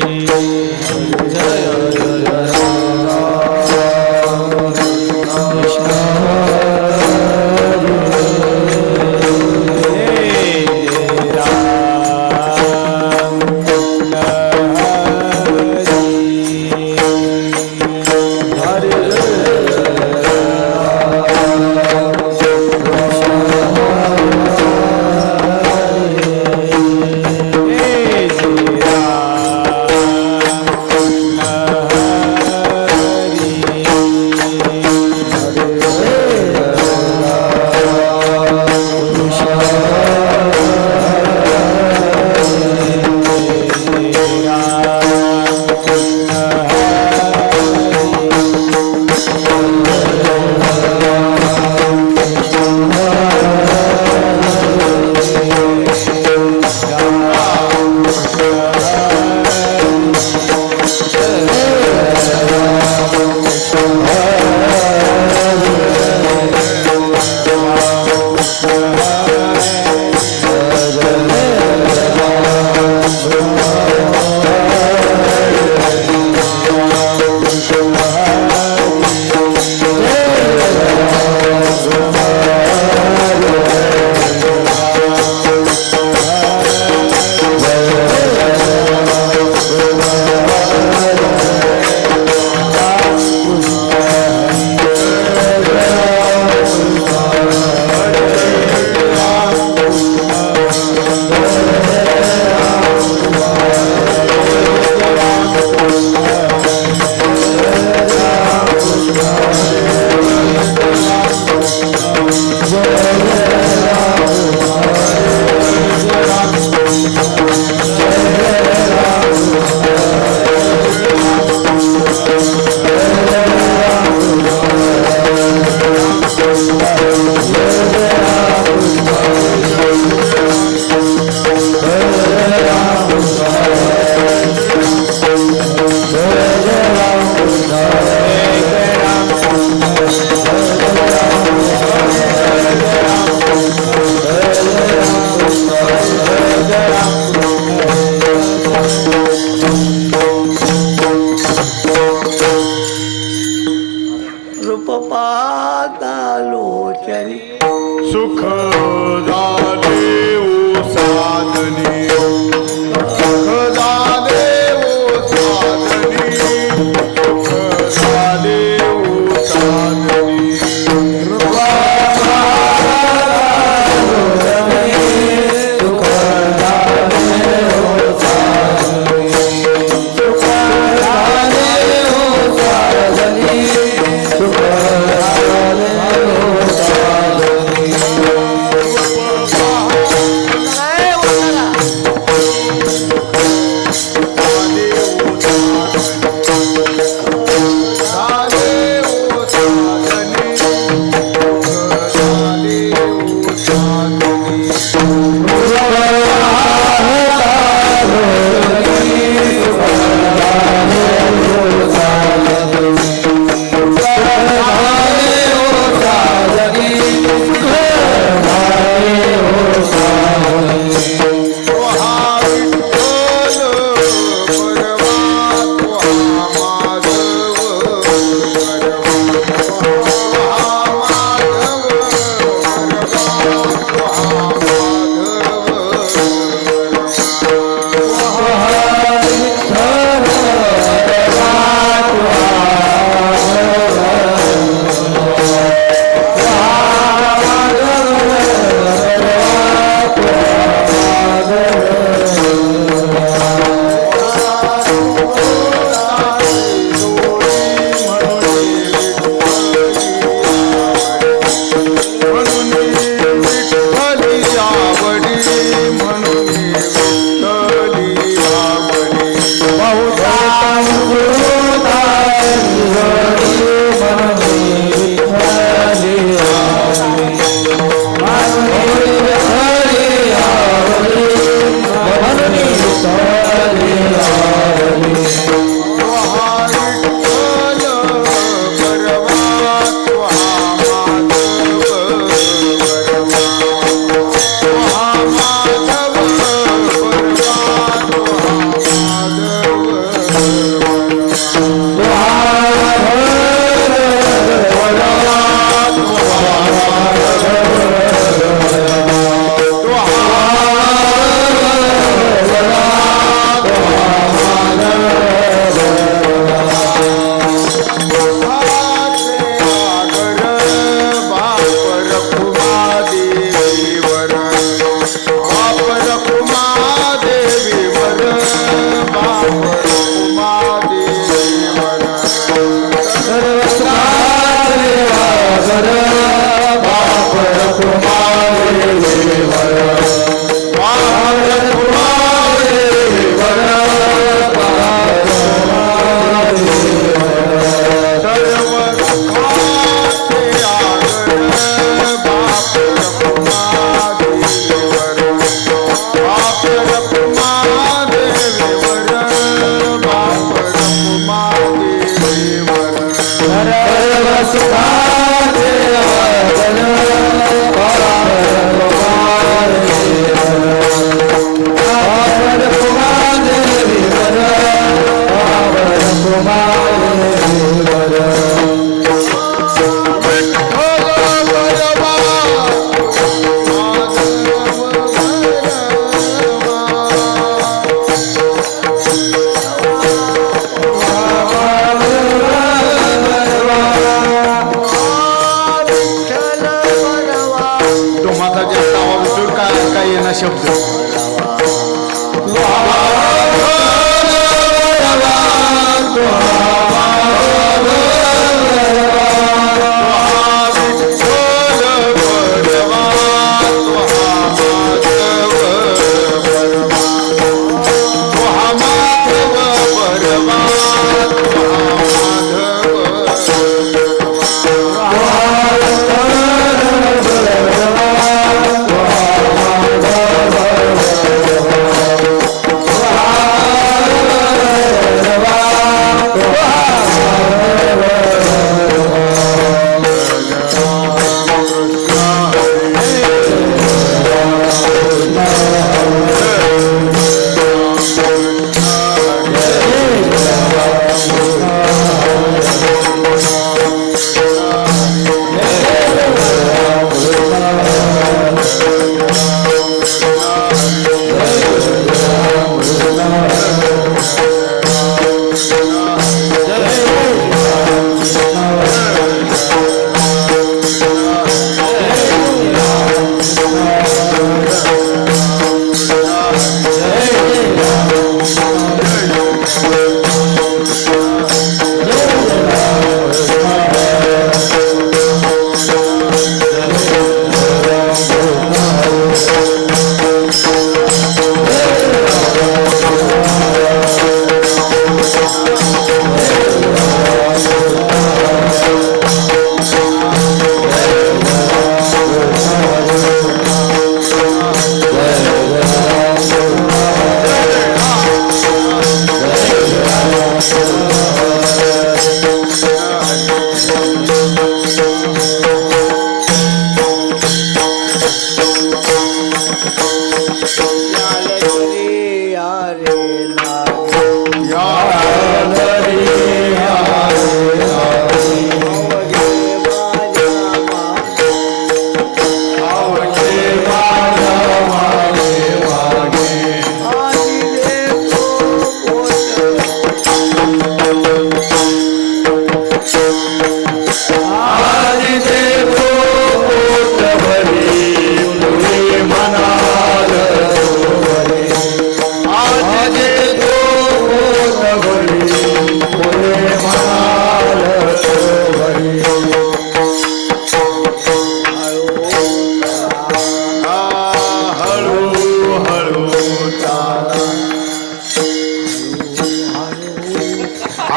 Krishna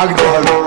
अगदी हळू.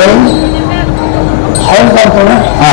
Hall करतो ना. हा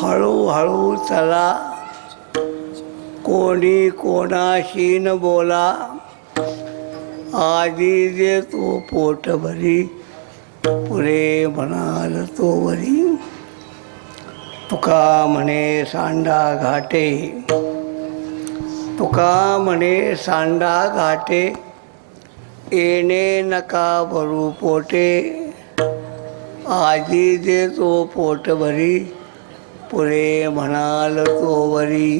हळूहळू चला, कोणी कोणाशी न बोला, आधी जे तो पोटभरी, पुरे म्हणाल तो वरी. तुका म्हणे सांडा घाटे, तुका म्हणे सांडा घाटे, येणे नका भरू पोटे, आधी दे तो पोटभरी, पुरे म्हणाल तो वरी.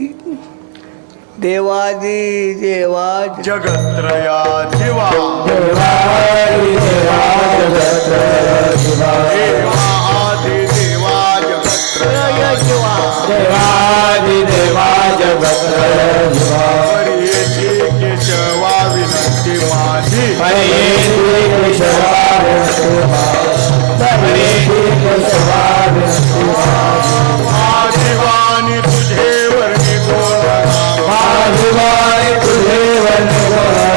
देवादी देवा जगत्रया जीवा, देवादी देवा जगत्रया जीवा, देवादी देवा जगत्रया जीवा, देवादी देवा जगत्रया जीवा. हरियेची केशवा विनंती माझी, हरियेची केशवा विनंती माझी, हरियेची केशवा विनंती माझी. माझीवाणी तुझे वर्णी गोळा, माझीवाणी तुझे वर्णी गोळा,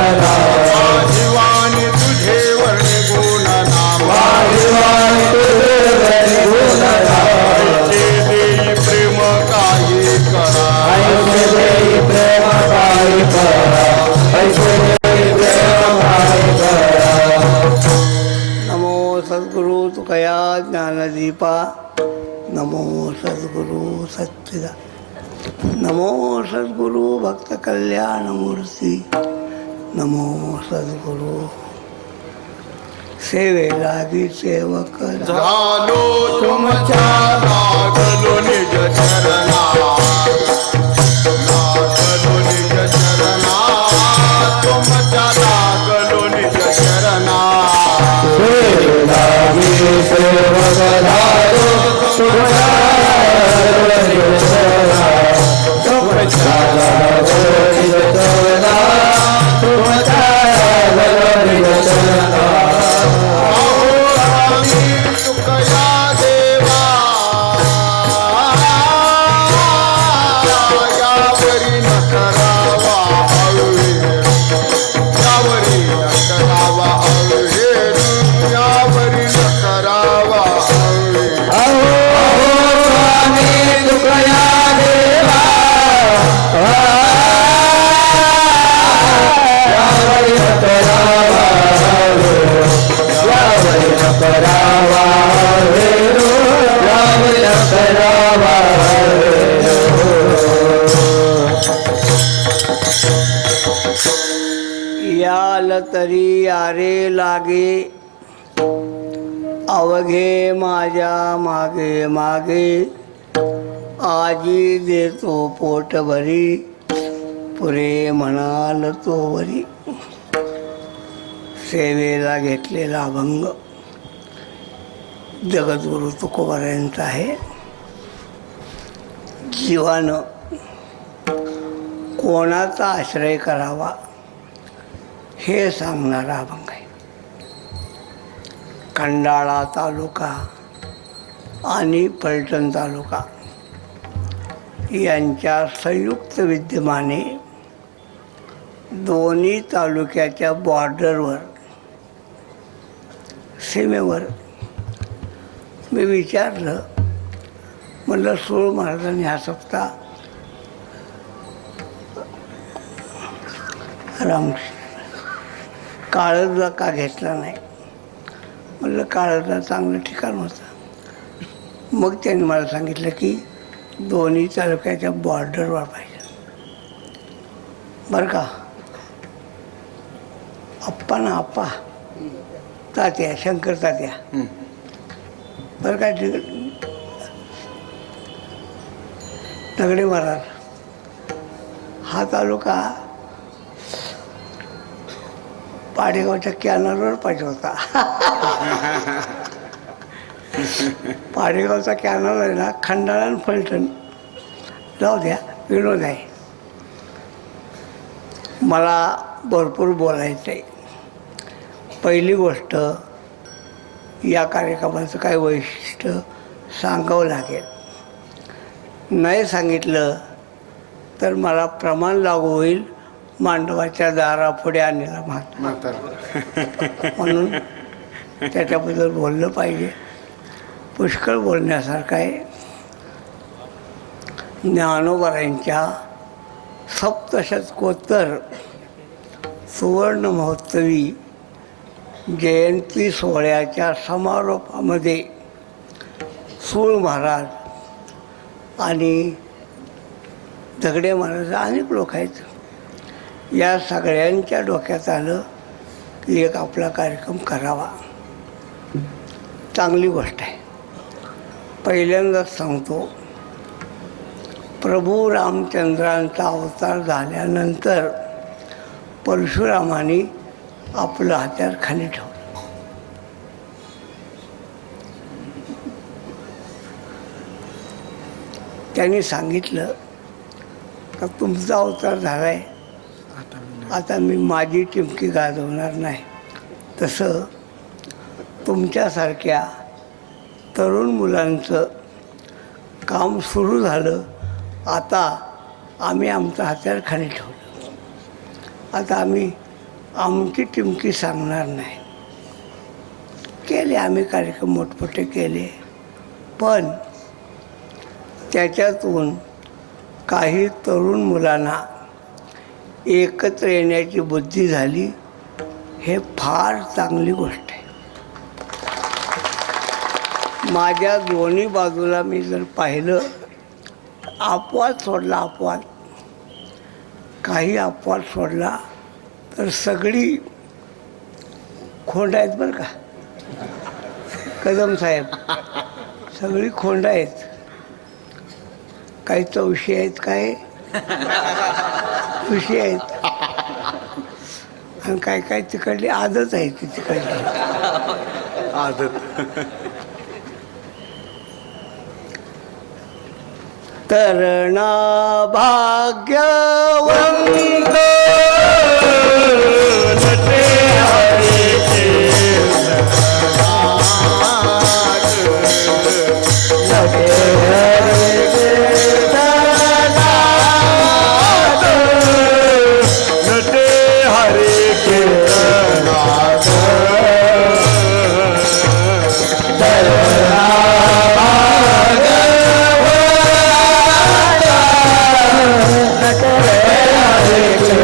माझीवाणी तुझे वर्णी गुणा, माझीवाणी तुझे वर्णी गोळा. ऐचे देई प्रेम काही करा, ऐसे देई प्रेम काही करा, ऐसे देई प्रेम काही करा. नमो सद्गुरु तुकया ज्ञानदीपा, नमो सद्गुरु सच्चिदा, नमो सद्गुरु भक्त कल्याण मूर्ती, नमो सद्गुरु सेवे लागी सेवक झालो तुमच्या लागलो निज चरणा, लागलो निज चरणा. याल तरी यारे लागे अवघे माझ्या मागे मागे आजी देतो पोटभरी पुरे म्हणाल तोवरी. सेवेला घेतलेला अभंग जगद्गुरु तुकोबारायांचा आहे. जीवानं कोणाचा आश्रय करावा हे सांगणारा अभंग आहे. खंडाळा तालुका आणि फलटण तालुका यांच्या संयुक्त विद्यमाने दोन्ही तालुक्याच्या बॉर्डरवर सीमेवर मी विचारलं, म्हणलं सूळ महाराजांनी हा सप्ताह रामकृष्ण काळजला का घेतला नाही. म्हणलं काळजला चांगलं ठिकाण होतं. मग त्यांनी मला सांगितलं की दोन्ही तालुक्याच्या बॉर्डरवर पाहिजे बरं का. आप्पा ना आप्पा तात्या शंकर तात्या बरं का. दगडे महाराज हा तालुका पाडेगावच्या कॅनलवर पाहिजे होता. पाडेगावचा कॅनल आहे ना, खंडाळा आणि फलटण जाऊ द्या, विनोद आहे. मला भरपूर बोलायचं आहे. पहिली गोष्ट, या कार्यक्रमाचं काय वैशिष्ट्य सांगावं लागेल. नाही सांगितलं तर मला प्रमाण लागू होईल मांडवाच्या दारापुढे आणलेला म्हातार. म्हणून त्याच्याबद्दल बोललं पाहिजे. पुष्कळ बोलण्यासारखं आहे. ज्ञानोबारायांच्या सप्तशतकोत्तर सुवर्ण महोत्सवी जयंती सोहळ्याच्या समारोपामध्ये सूळ महाराज आणि दगडे महाराज अनेक लोक आहेत. या सगळ्यांच्या डोक्यात आलं की एक आपला कार्यक्रम करावा. चांगली गोष्ट आहे. पहिल्यांदाच सांगतो, प्रभू रामचंद्रांचा अवतार झाल्यानंतर परशुरामाने आपलं हत्यार खाली ठेवलं. त्यांनी सांगितलं का तुमचा अवतार झाला आहे, आता मी माझी टिमकी गाजवणार नाही. तसं तुमच्यासारख्या तरुण मुलांचं काम सुरू झालं. आता आम्ही आमचं हत्यार खाली ठेवलं. आता आम्ही आमची टिमकी सांगणार नाही. केले आम्ही कार्यक्रम मोठमोठे केले, पण त्याच्यातून काही तरुण मुलांना एकत्र येण्याची बुद्धी झाली. हे फार चांगली गोष्ट आहे. माझ्या दोन्ही बाजूला मी जर पाहिलं, अपवाद सोडला, अपवाद काही अपवाद सोडला तर सगळी खोंड आहेत बरं का. कदम साहेब सगळी खोंड आहेत. काही चौशी आहेत, काय खुशी आहेत, आणि काय काय तिकडली आदत आहे. ती तिकडली आदत. तरणा भाग्यवंत नटे हरीचे नटे हरीचे नटे हरी कीर्तनाद. नटे हरीचे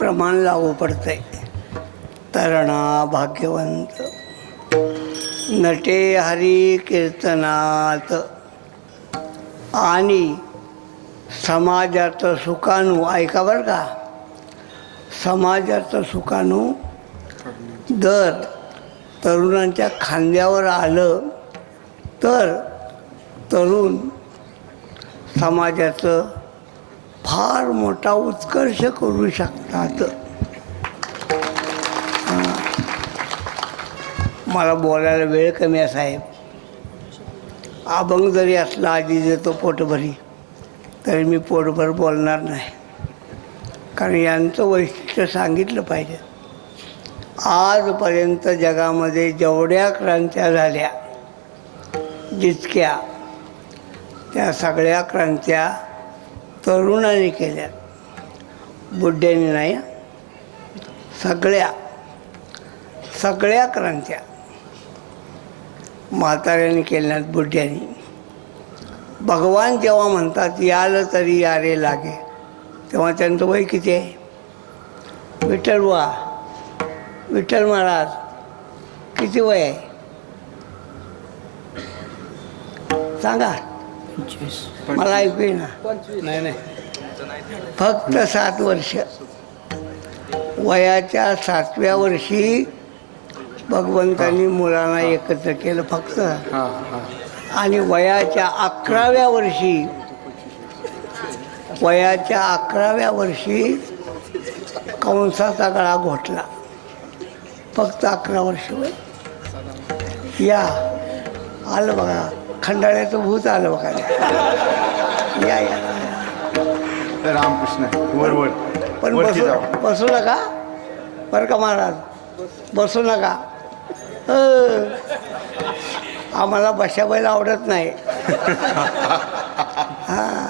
प्रमाण लागू पडतंय. तरणा भाग्यवंत नटे हरी कीर्तनात आणि समाजाचं सुखाणू, ऐका बरं का, समाजाचं सुखाणू दर तरुणांच्या खांद्यावर आलं तर तरुण समाजाचं फार मोठा उत्कर्ष करू शकतात. मला बोलायला वेळ कमी आहे साहेब. अभंग जरी असला आधी देतो पोटभरी तरी मी पोटभर बोलणार नाही, कारण यांचं वैशिष्ट्य सांगितलं पाहिजे. आजपर्यंत जगामध्ये जेवढ्या क्रांत्या झाल्या जितक्या, त्या सगळ्या क्रांत्या तरुणांनी केल्या, बुड्ढ्यांनी नाही. सगळ्या क्रांत्या म्हाताऱ्यांनी केल्यात, बुड्ढ्यांनी. भगवान जेव्हा म्हणतात याल तरी यारे लागे, तेव्हा त्यांचं वय किती आहे? विठ्ठल महाराज किती वय आहे सांगा, मला ऐकू येईना. नाही, फक्त 7 वर्ष. वयाच्या 7व्या वर्षी भगवंतांनी मुलांना एकत्र केलं फक्त. आणि वयाच्या 11व्या वर्षी कंसाचा गळा घोटला. फक्त 11 वर्ष वय. या आलं बघा, खंडाळ्याचं भूत आलं बघा. या रामकृष्ण वर पण बसू नका बरं का महाराज, बसू नका. आम्हाला बशाबाईला आवडत नाही. हां,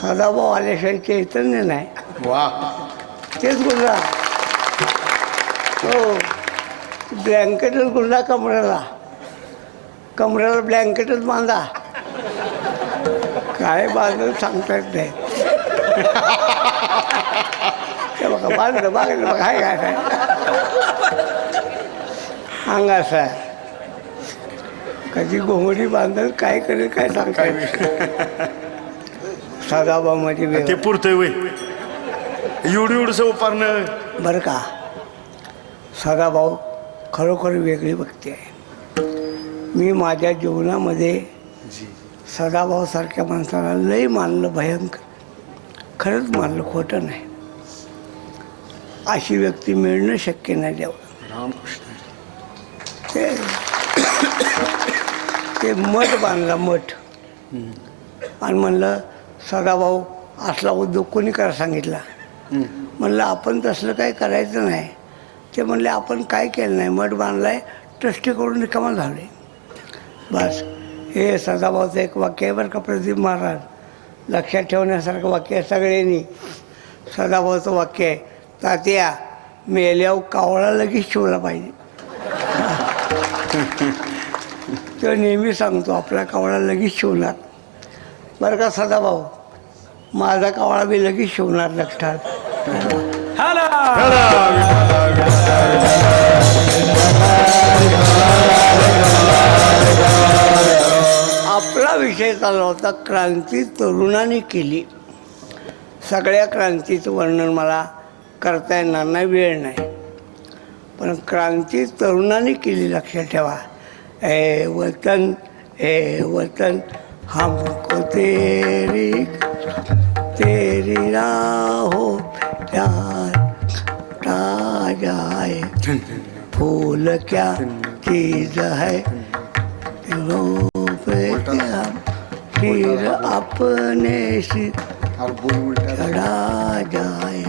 सदाभाऊ आल्याशिवाय चैतन्य नाही. वा, तेच गुंडा. हो, ब्लँकेटच गुंडा कमरेला ब्लँकेटच बांधा. काय बांधून सांगता येत नाही. ते बघा बांधलं बघा, हाय काय अंगासा कधी घोंगडी बांधल काय करेल काय सांगता येत. सदाभाऊ माझी ते पुरतंय वय एवढं उपारणं. बरं का, सदाभाऊ खरोखर वेगळी व्यक्ती आहे. मी माझ्या जीवनामध्ये सदाभाऊसारख्या माणसाला लई मानलं, भयंकर. खरंच मानलं, खोटं नाही. अशी व्यक्ती मिळणं शक्य नाही देवा. रामकृष्ण. ते मठ बांधला, मठ. आणि म्हणलं सदाभाऊ असला उद्योग कोणी करा सांगितला. म्हणलं आपण तसलं काही करायचं नाही. ते म्हणले आपण काय केलं नाही, मठ बांधलाय, ट्रस्टी करून रिकामा झाले. बस हे सदाभाऊचं एक वाक्य आहे बरं का, प्रदीप महाराज. लक्षात ठेवण्यासारखं वाक्य आहे सगळ्यांनी. सदाभाऊचं वाक्य आहे, तात्या मेल्यावर कावळा लगेच शिवला पाहिजे. तो नेहमी सांगतो आपला कावळा लगेच शिवणार. बरं का सदाभाऊ, माझा कावळा बी लगेच शिवणार, लक्षात. आपला विषय चालला होता क्रांती तरुणांनी केली. सगळ्या क्रांतीचं वर्णन मला करता येणार नाही, वेळ नाही. पण क्रांती तरुणांनी केली, लक्षात ठेवा. ए वतन हमको तेरी राहों प्यार जाए. फूल क्या चीज है क्या फिर अपने से चढ़ा जाए.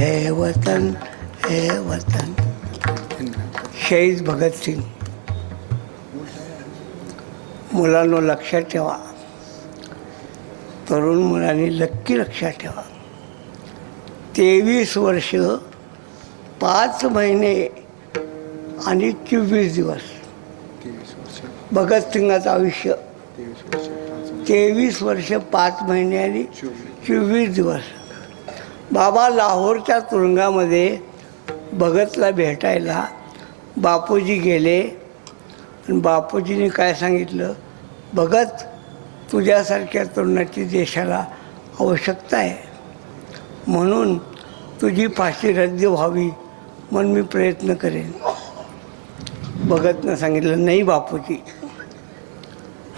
ए वतन शहीद भगतसिंग. मुलांनो लक्षात ठेवा, तरुण मुलांनी नक्की लक्षात ठेवा. 23 वर्ष 5 महिने आणि 24 दिवस भगतसिंगाचं आयुष्य. 23 वर्ष 5 महिने आणि 24 दिवस. बाबा लाहोरच्या तुरुंगामध्ये भगतला भेटायला बापूजी गेले आणि बापूजींनी काय सांगितलं, भगत तुझ्यासारख्या तरुणाची देशाला आवश्यकता आहे, म्हणून तुझी फाशी रद्द व्हावी म्हणून मी प्रयत्न करेन. भगतनं सांगितलं, नाही बापूजी,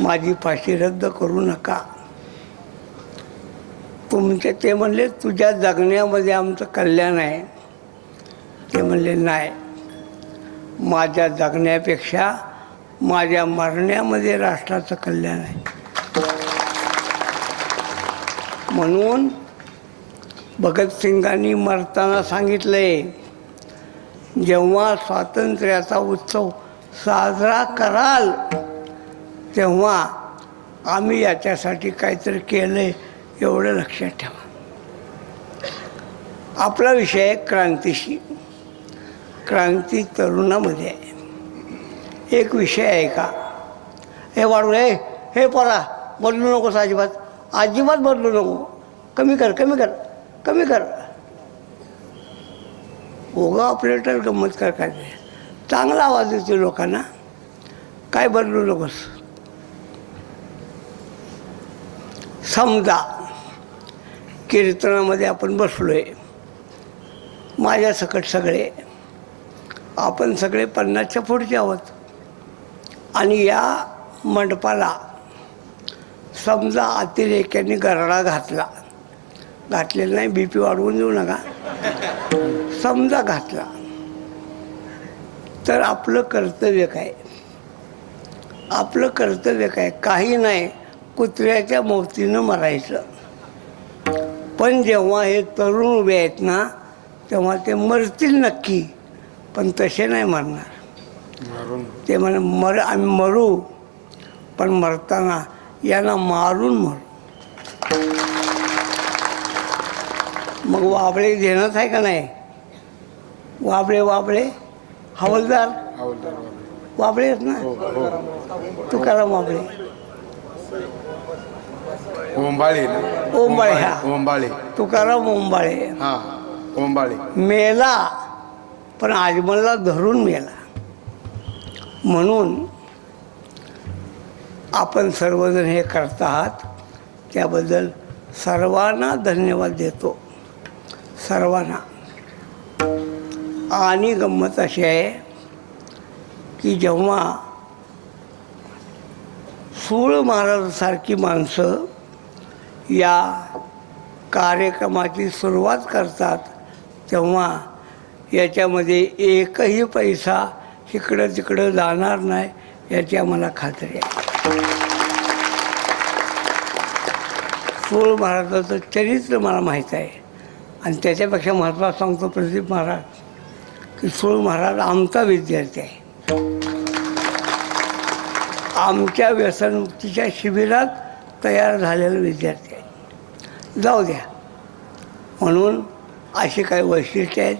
माझी फाशी रद्द करू नका. ते म्हणले तुझ्या जगण्यामध्ये आमचं कल्याण आहे. ते म्हणले नाही, माझ्या जगण्यापेक्षा माझ्या मरण्यामध्ये राष्ट्राचं कल्याण आहे. म्हणून भगतसिंगांनी मरताना सांगितलंय, जेव्हा स्वातंत्र्याचा उत्सव साजरा कराल तेव्हा आम्ही याच्यासाठी काहीतरी केलंय एवढं लक्षात ठेवा. आपला विषय आहे क्रांतीशी. क्रांती तरुणामध्ये आहे. एक विषय आहे का, हे वाढू हे पोरा बदलू नकोस, अजिबात बदलू नको, कमी कर कमी कर कमी कर. ओगा ऑपरेटर गंमत कर काय, चांगला आवाज येतो लोकांना, काय बदलू नकोस. समजा कीर्तनामध्ये आपण बसलोय, माझ्या सकट सगळे, आपण सगळे 50च्या पुढचे आहोत, आणि या मंडपाला समजा अतिरेक्यांनी गरडा घातलेला नाही, BP वाढवून देऊ नका, समजा घातला, तर आपलं कर्तव्य काय? आपलं कर्तव्य काय? काही नाही, कुत्र्याच्या मौतीनं मरायचं. पण जेव्हा हे तरुण उभे आहेत ना, तेव्हा ते मरतील नक्की, पण तसे नाही मरणार. ते म्हणे आम्ही मरू, पण मरताना यांना मारून मरू. मग वाबळे देणंच आहे का नाही? वाबळे हवालदार वाबळे आहेत ना, तुकाराम वाबळे, ओंबाळे, हा तुकाराम ओंबाळे मेला, पण आजमलला धरून मेला. म्हणून आपण सर्वजण हे करत आहात, त्याबद्दल सर्वांना धन्यवाद देतो, सर्वांना. आणि गंमत अशी आहे की जेव्हा सूळ महाराजांसारखी माणसं या कार्यक्रमाची सुरुवात करतात, तेव्हा याच्यामध्ये एकही पैसा इकडं तिकडं जाणार नाही याची आम्हाला खात्री आहे. सूळ महाराजाचं चरित्र मला माहीत आहे, आणि त्याच्यापेक्षा महत्त्वाचं सांगतो प्रदीप महाराज, की सूळ महाराज आमचा विद्यार्थी आहे, आमच्या व्यसनमुक्तीच्या शिबिरात तयार झालेला विद्यार्थी आहे. जाऊ द्या. म्हणून अशी काही वैशिष्ट्ये आहेत.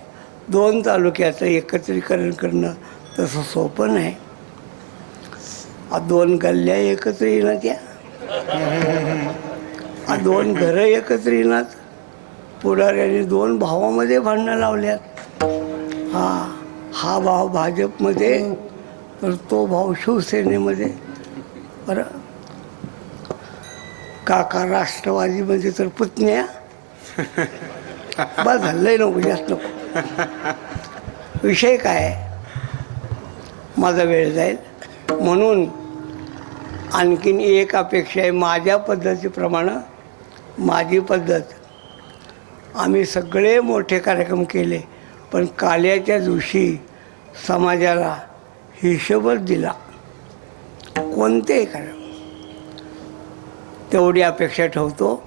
2 तालुक्याचं एकत्रीकरण करणं तसं सोपं नाही. 2 गल्ल्या एकत्र येणार, त्या 2 घरं एकत्र येणार. पुढाऱ्यांनी 2 भावामध्ये भांडणं लावल्यात. हा भाव भाजपमध्ये, तर तो भाव शिवसेनेमध्ये. बरं, काका राष्ट्रवादीमध्ये, तर पुतण्या. बस झालंय, नको जास्त नको. विषय काय, माझा वेळ जाईल म्हणून आणखीन एक अपेक्षा आहे. माझ्या पद्धतीप्रमाणे, माझी पद्धत, आम्ही सगळे मोठे कार्यक्रम केले, पण काल्याच्या दिवशी समाजाला हिशोबच दिला, कोणतेही कार्यक्रम. तेवढी अपेक्षा ठेवतो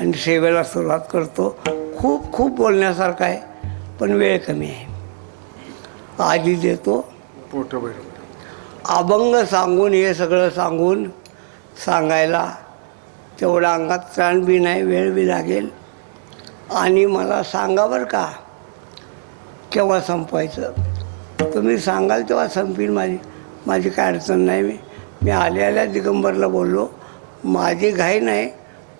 आणि सेवेला सुरुवात करतो. खूप खूप बोलण्यासारखं आहे, पण वेळ कमी आहे. आधी देतो. अभंग सांगून, हे सगळं सांगायला तेवढा अंगात त्राण बी नाही, वेळ बी लागेल. आणि मला सांगा बरं का, केव्हा संपवायचं. तुम्ही सांगाल तेव्हा संपीन. माझी काय अडचण नाही. मी आल्या दिगंबरला बोललो, माझी घाई नाही,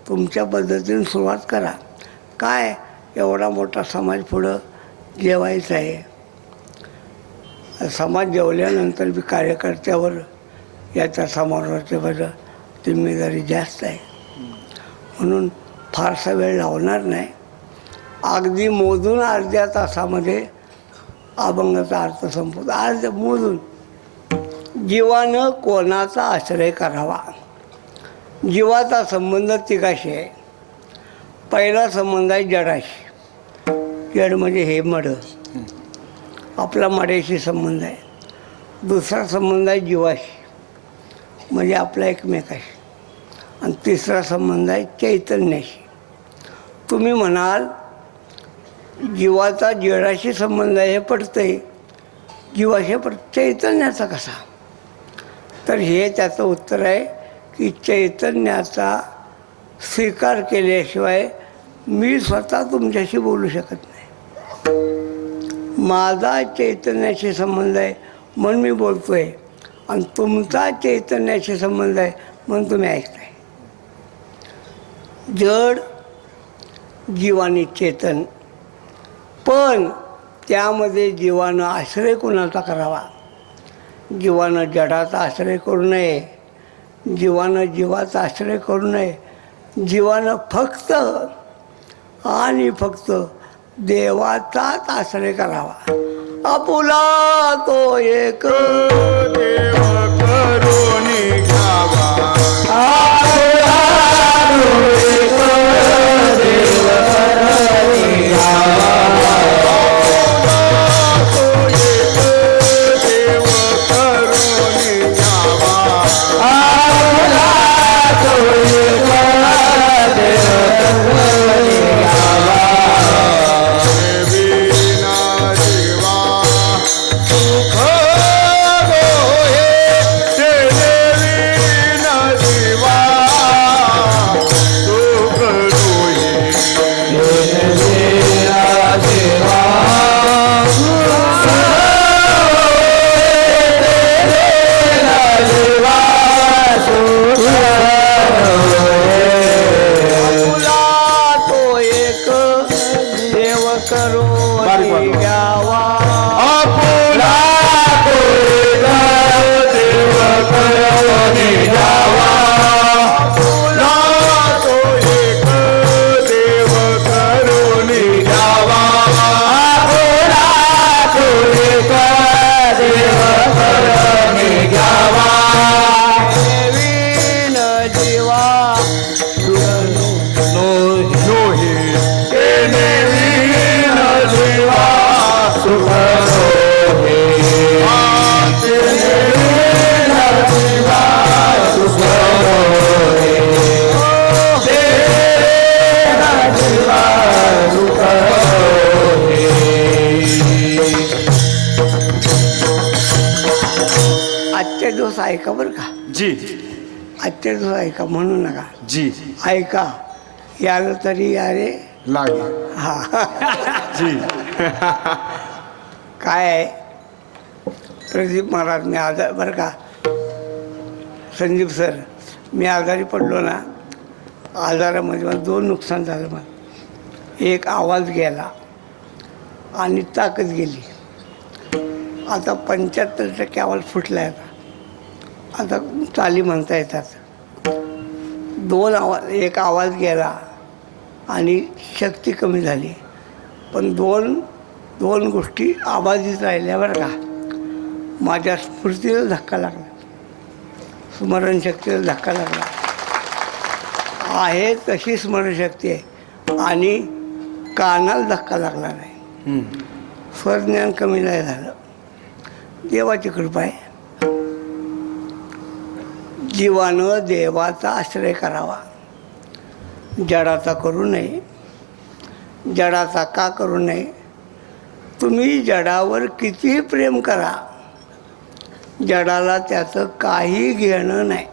तुमच्या पद्धतीने सुरुवात करा. काय एवढा मोठा समाज पुढं जेवायचा आहे. समाज जेवल्यानंतर बी कार्यकर्त्यावर याच्या समारोहाच्या जिम्मेदारी जास्त आहे. म्हणून फारसा वेळ लावणार नाही. अगदी मोजून अर्ध्या तासामध्ये अभंगाचा अर्थ संपवतो. अर्ध्या मोजून. जीवानं कोणाचा आश्रय करावा. जीवाचा संबंध तिघाशी आहे. पहिला संबंध आहे जडाशी. जड म्हणजे हे मड, आपला मड्याशी संबंध आहे. दुसरा संबंध आहे जीवाशी, म्हणजे आपला एकमेकाशी. आणि तिसरा संबंध आहे चैतन्याशी. तुम्ही म्हणाल जीवाचा जडाशी संबंध आहे, हे पटतंय, जीवाशी चैतन्याचा कसा? तर हे त्याचं उत्तर आहे की चैतन्याचा स्वीकार केल्याशिवाय मी स्वतः तुमच्याशी बोलू शकत नाही. माझा चैतन्याशी संबंध आहे म्हणून मी बोलतोय, आणि तुमचा चैतन्याशी संबंध आहे म्हणून तुम्ही ऐकताय. जड, जीवानी चेतन. पण त्यामध्ये जीवानं आश्रय कोणाचा करावा? जीवानं जडाचा आश्रय करू नये. जीवानं जीवाचा आश्रय करू नये. जीवानं फक्त आणि फक्त देवाचाच आश्रय करावा. आपुला तो एक देव करून घ्यावा. आपुला तो एक देव करून घ्यावा. तो एक देव करून घ्यावा. आपुला तो एक देव करून घ्यावा. विना जीवा सुख होय. विना जीवा सुख होय. आपुला तो एक देव करून घ्यावा. आपुला तो एक देव करून घ्यावा. आपुला तो एक देव करून घ्यावा. आपुला तो एक देव करून घ्यावा. देवीन जीवा नोही तेने विन जीवा सुख होय. तेने विन जीवा सुख होय. तेने जीवा सुख होय. आजचे दिवस ऐका बरं का. जी आजचे दिवस ऐका म्हणू नका. जी ऐका. यालं तरी यारे. लागे हा. जी काय आहे, प्रदीप महाराज मी आजार बरं का, संदीप सर, मी आजारी पडलो ना, आजारामध्ये मला 2 नुकसान झालं. मला एक आवाज गेला आणि ताकद गेली. आता 75% आवाज फुटला आहे. आता चाली म्हणता येतात. 2 आवाज, एक आवाज गेला आणि शक्ती कमी झाली. पण दोन गोष्टी आवाजीत राहिल्या बरं का. माझ्या स्मृतीला धक्का लागला, स्मरणशक्तीला धक्का लागला. आहे तशी स्मरणशक्ती आहे आणि कानाला धक्का लागला नाही. स्वरज्ञान कमी नाही झालं. देवाची कृपा आहे. जीवानं देवाचा आश्रय करावा. जडाचा करू नये. जडाचा का करू नये? तुम्ही जडावर कितीही प्रेम करा, जडाला त्याचं काही घेणं नाही.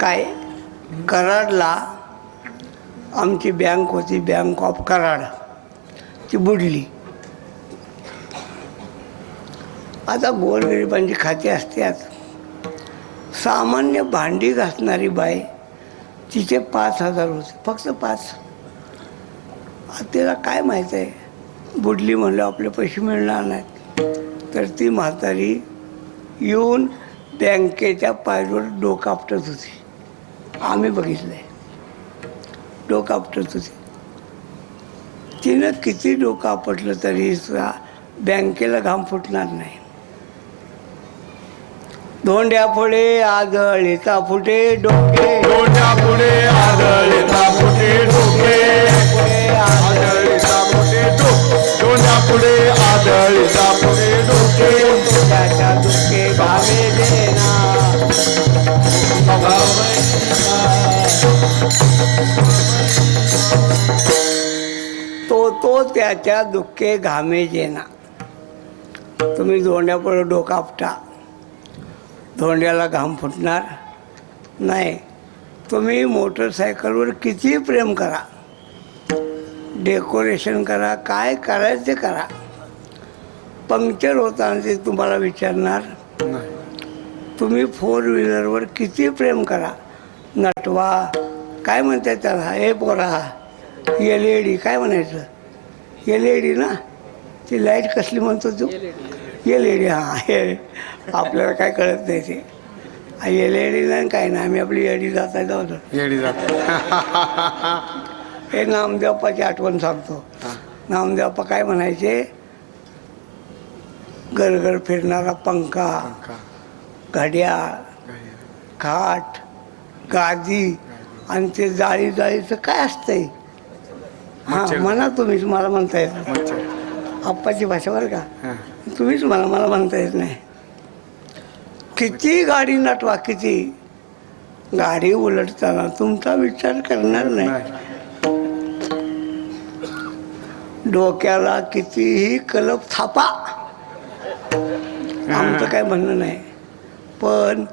काय, कराडला आमची बँक होती, बँक ऑफ कराड, ती बुडली. आता गोरगरिबांची खाती असतात. सामान्य भांडी घासणारी बाई, तिचे 5,000 होते, फक्त 5. तिला काय माहीत आहे बुडली म्हणलं आपले पैसे मिळणार नाहीत. तर ती म्हातारी येऊन बँकेच्या पायरीवर डोकं आपटत होती. आम्ही बघितलं आहे, डोकं आपटत होती. तिनं किती डोकं आपटलं तरी बँकेला घाम फुटणार नाही. धोंड्या पुढे आदळीचा फुटे डोके, दोंड्या पुढे आदळीचा फुटे डोके, आदळीचा फुटे डोके, दोंड्या पुढे आदळीचा फुटे डोके, त्याच्या दुःखे भावे देना. तो त्याच्या दुःखे घामे जेना. तुम्ही धोंड्यापुढे डोकं आपटा, धोंड्याला घाम फुटणार नाही. तुम्ही मोटरसायकलवर किती प्रेम करा, डेकोरेशन करा, काय करायचं ते करा, पंक्चर होताना ते तुम्हाला विचारणार. तुम्ही फोर व्हीलरवर किती प्रेम करा, नटवा, काय म्हणतात त्याला, हे पोरा LED काय म्हणायचं, LED ना, ती लाईट कसली म्हणतो तू, LED. हां, हे आपल्याला काय कळत नाही ते. LED नाही काय नाही, आम्ही आपली येडी जाता जातो. येडी जाते. हे नामदेवप्पाची आठवण सांगतो. नामदेवप्पा काय म्हणायचे, गरगर फिरणारा पंखा, घड्याळ, खाट, गादी आणि ते जाळी जाळीचं काय असतंय. हां म्हणा तुम्हीच, मला म्हणता येत नाही. आप्पाची भाषा बरं का, तुम्हीच मला म्हणता येत नाही. किती गाडी नटवा, किती गाडी उलटताना तुमचा विचार करणार नाही. डोक्याला कितीही कलप थापा, आमचं काय म्हणणं नाही. पण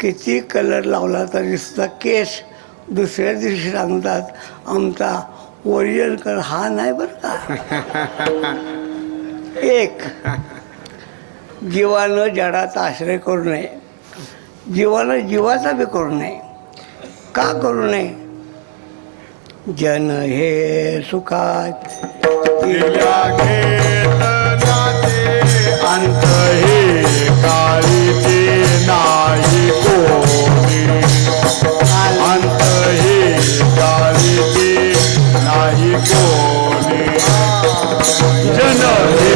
किती कलर लावला तरी सुद्धा केस दुसऱ्या दिवशी सांगतात आमचा ओरिजिनल कलर हा नाही बरं का. एक, जीवानं जडाचा आश्रय करू नये, जीवानं जीवाचा बी करू नये. का करू नये, जन हे सुखात दिल्या घेत जाते, अंत हे काळीचे नाही कोणी, अंत हे काळीचे नाही कोणी. जन हे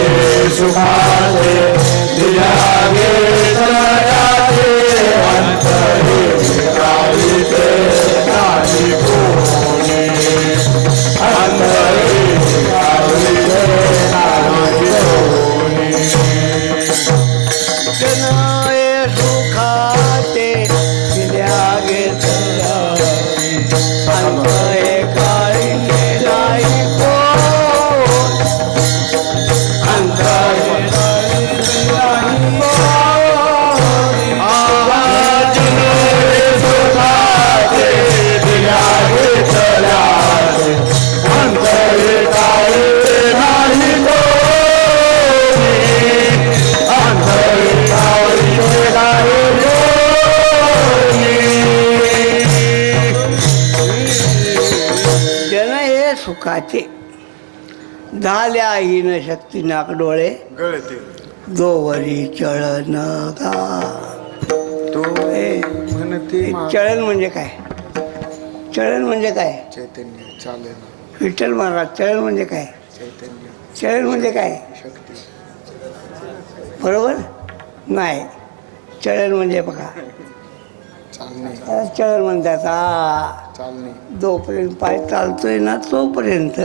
सुखाचे दिल्या घेत जाते, अंत हे काळीचे नाही कोणी, अंत हे काळीचे नाही कोणी. जन हे सुखाचे दिल्या घेतल्या, अंत हे काळीचे नाही कोण, अंत हे काळीचे नाही कोण. जन हे सुखाचे दिल्या घेतल्या, अंत हे काळीचे नाही कोणी, अंत हे काळीचे नाही कोणी. जन हे सुखाचे झाल्या हीन शक्ती नाक डोळे, गळते दोवरी चळन गा. तो हे म्हणते चळण म्हणजे काय, चळण म्हणजे काय, चैतन्य चालेल, विठ्ठल महाराज चळण म्हणजे काय, चैतन्य चळण म्हणजे काय, शक्ती. बरोबर नाही. चळण म्हणजे बघा, चालणे त्याला चळण म्हणतात. चालणे जोपर्यंत पाय चालतोय ना तोपर्यंत,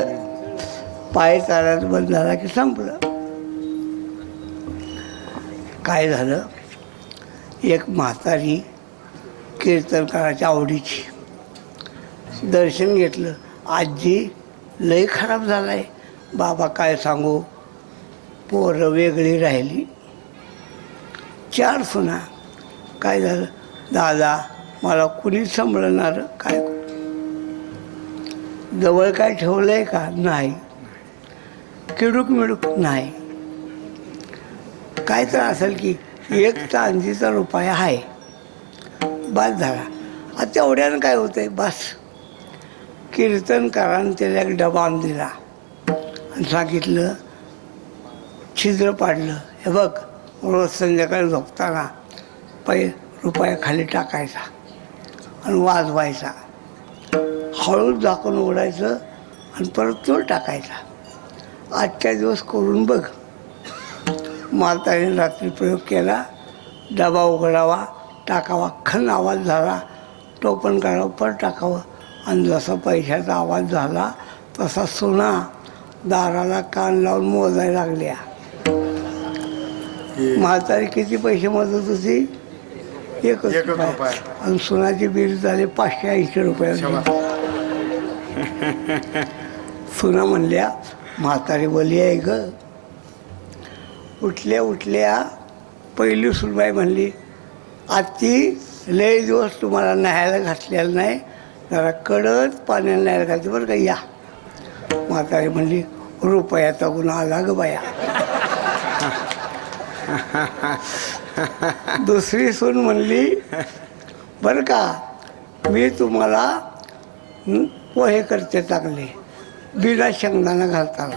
पाय चालायला बंद झाला की संपलं. काय झालं, एक म्हातारी कीर्तनकाराच्या आवडीची दर्शन घेतलं. आजी लय खराब झालाय बाबा, काय सांगू, पोरं वेगळी राहिली, 4 सुना. काय झालं, दादा मला कुणीच सांभाळणार, काय जवळ काय ठेवलंय का, नाही, किडूक मिडूक नाही, काय तर असेल की 1 चांदीचा रुपया आहे, बस झाला. आता तेवढ्यानं काय होतंय, बस. कीर्तनकारानं त्याला एक डबा आणून दिला, आणि सांगितलं, छिद्र पाडलं, हे बघ रोज संध्याकाळी झोपताना रुपया खाली टाकायचा आणि वाजवायचा, हळूच झाकून उघडायचं आणि परत तो टाकायचा. आजच्या दिवस करून बघ. म्हातारीने रात्री प्रयोग केला. डबा उघडावा, टाकावा, खन आवाज झाला, टोपण काढावं, परत टाकावं, आणि जसा पैशाचा आवाज झाला तसा सुना दाराला कान लावून मोजायला लागल्या. म्हातारी किती पैसे मोजत होती? एकच रुपया. आणि सुनाची बिल झाली 580 रुपये. सुना म्हणल्या, म्हातारी बोली आहे ग. उठल्या उठल्या पहिली सुनबाई म्हणली, आत्ती लय दिवस तुम्हाला न्यायला घातलेलं नाही, जरा कडक पाण्याला न्यायला घालते बरं का, या. म्हातारी म्हणली, रुपयाचा गुन्हा आला ग बाया. दुसरी सून म्हणली, बरं का मी तुम्हाला पोहे करते चांगले, बिना शेंगदाणा घालताना,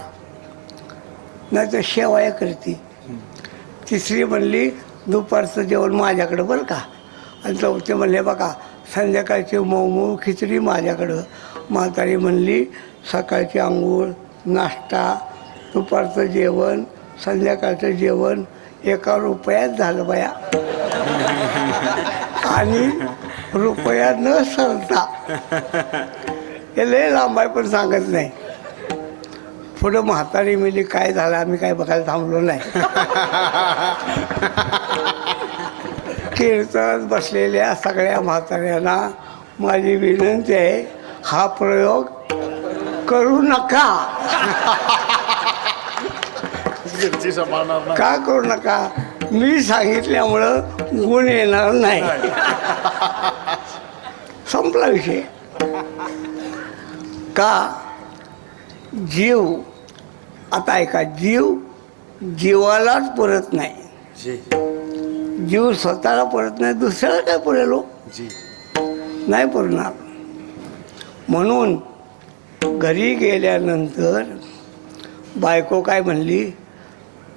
नाही तर शेवया करते. तिसरी म्हणली, दुपारचं जेवण माझ्याकडं बरं का. आणि चौथे म्हणले, बघा संध्याकाळची मऊ मऊ खिचडी माझ्याकडं. म्हातारी म्हणली, सकाळची आंघोळ, नाश्ता, दुपारचं जेवण, संध्याकाळचं जेवण 1 रुपयात झालं बाया. आणि रुपया न सरता. हे लय लांब आहे पण सांगत नाही. पुढं म्हातारी मिली काय झालं आम्ही काय बघायला थांबलो नाही. कीर्तनात बसलेल्या सगळ्या म्हाताऱ्यांना माझी विनंती आहे, हा प्रयोग करू नका. का करू नका? मी सांगितल्यामुळं गुण येणार नाही. संपला विषय. का? जीव, आता ऐका, जीवालाच पुरत नाही. जीव स्वतःला पुरत नाही, दुसऱ्याला काय पुरेल हो? नाही पुरणार. म्हणून घरी गेल्यानंतर बायको काय म्हणली,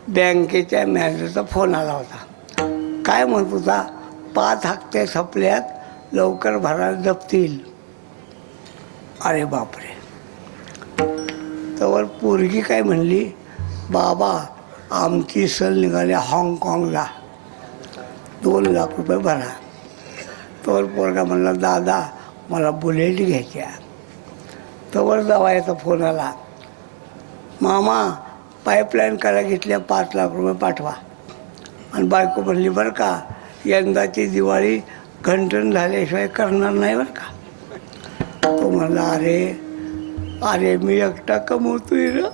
बँकेच्या मॅनेजरचा फोन आला होता. काय म्हणत होता, 5 हप्ते संपल्यात, लवकर भरायला जपतील. अरे बापरे. तर पोरगी काय म्हणली, बाबा आमची सहल निघाली हाँगकाँगला, 2 लाख रुपये भरा. तोवर पोरगा म्हणला, दादा मला बुलेट घ्यायच्या. तोवर जावयाचा फोन आला, मामा पाईपलाईन करायला घेतल्या 5 लाख रुपये पाठवा. आणि बायको म्हणली, बरं का यंदाची दिवाळी घंटण झाल्याशिवाय करणार नाही बरं का. तो म्हणला, अरे मी एकटा कमवतोय र,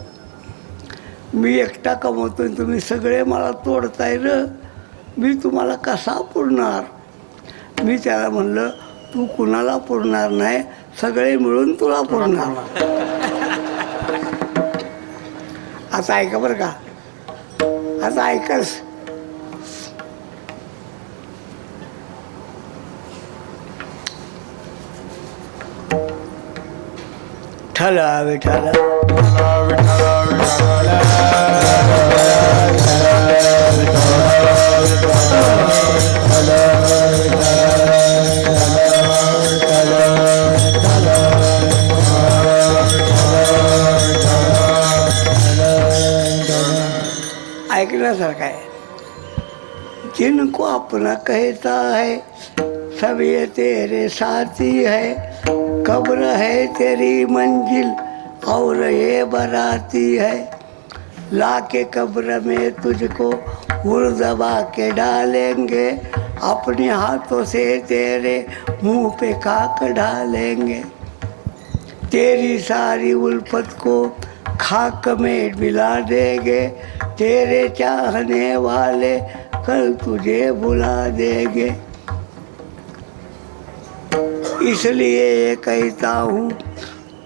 मी एकटा कमवतोय, तुम्ही सगळे मला तोडताय र, मी तुम्हाला कसा पुरणार. मी त्याला म्हणलं, तू कुणाला पुरणार नाही, सगळे मिळून तुला पुरणार. आता ऐका बरं का, आता ऐकाच. ठला विठाला ऐकण्यासारखं आहे. जिनको अपना कहता है सब ये तेरे साथी है, कब्र है तेरी मंजिल और ये बराती है, लाके कब्र में तुझको हुर दबा के डालेंगे, अपने हाथों से तेरे मुंह पे खाक डालेंगे, तेरी सारी उल्फत को खाक में मिला देंगे, तेरे चाहने वाले कल तुझे भुला देंगे. इसलिए कहता हूँ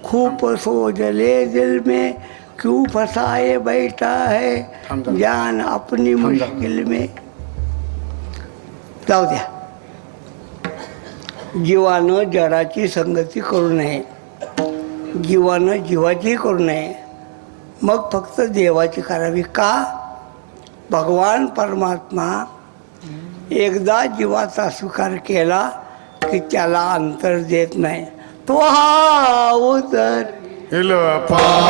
खूब सोचले दिल में, क्यों फसाए बैठा है जान अपनी मुश्किल में. जाऊ द्या. जीवानं जडाची संगती करू नये, जीवानं जीवाची करू नये. मग फक्त देवाची करावी. का? भगवान परमात्मा एकदा जीवाचा स्वीकार केला की त्याला अंतर देत नाही. तो हा उतर पार.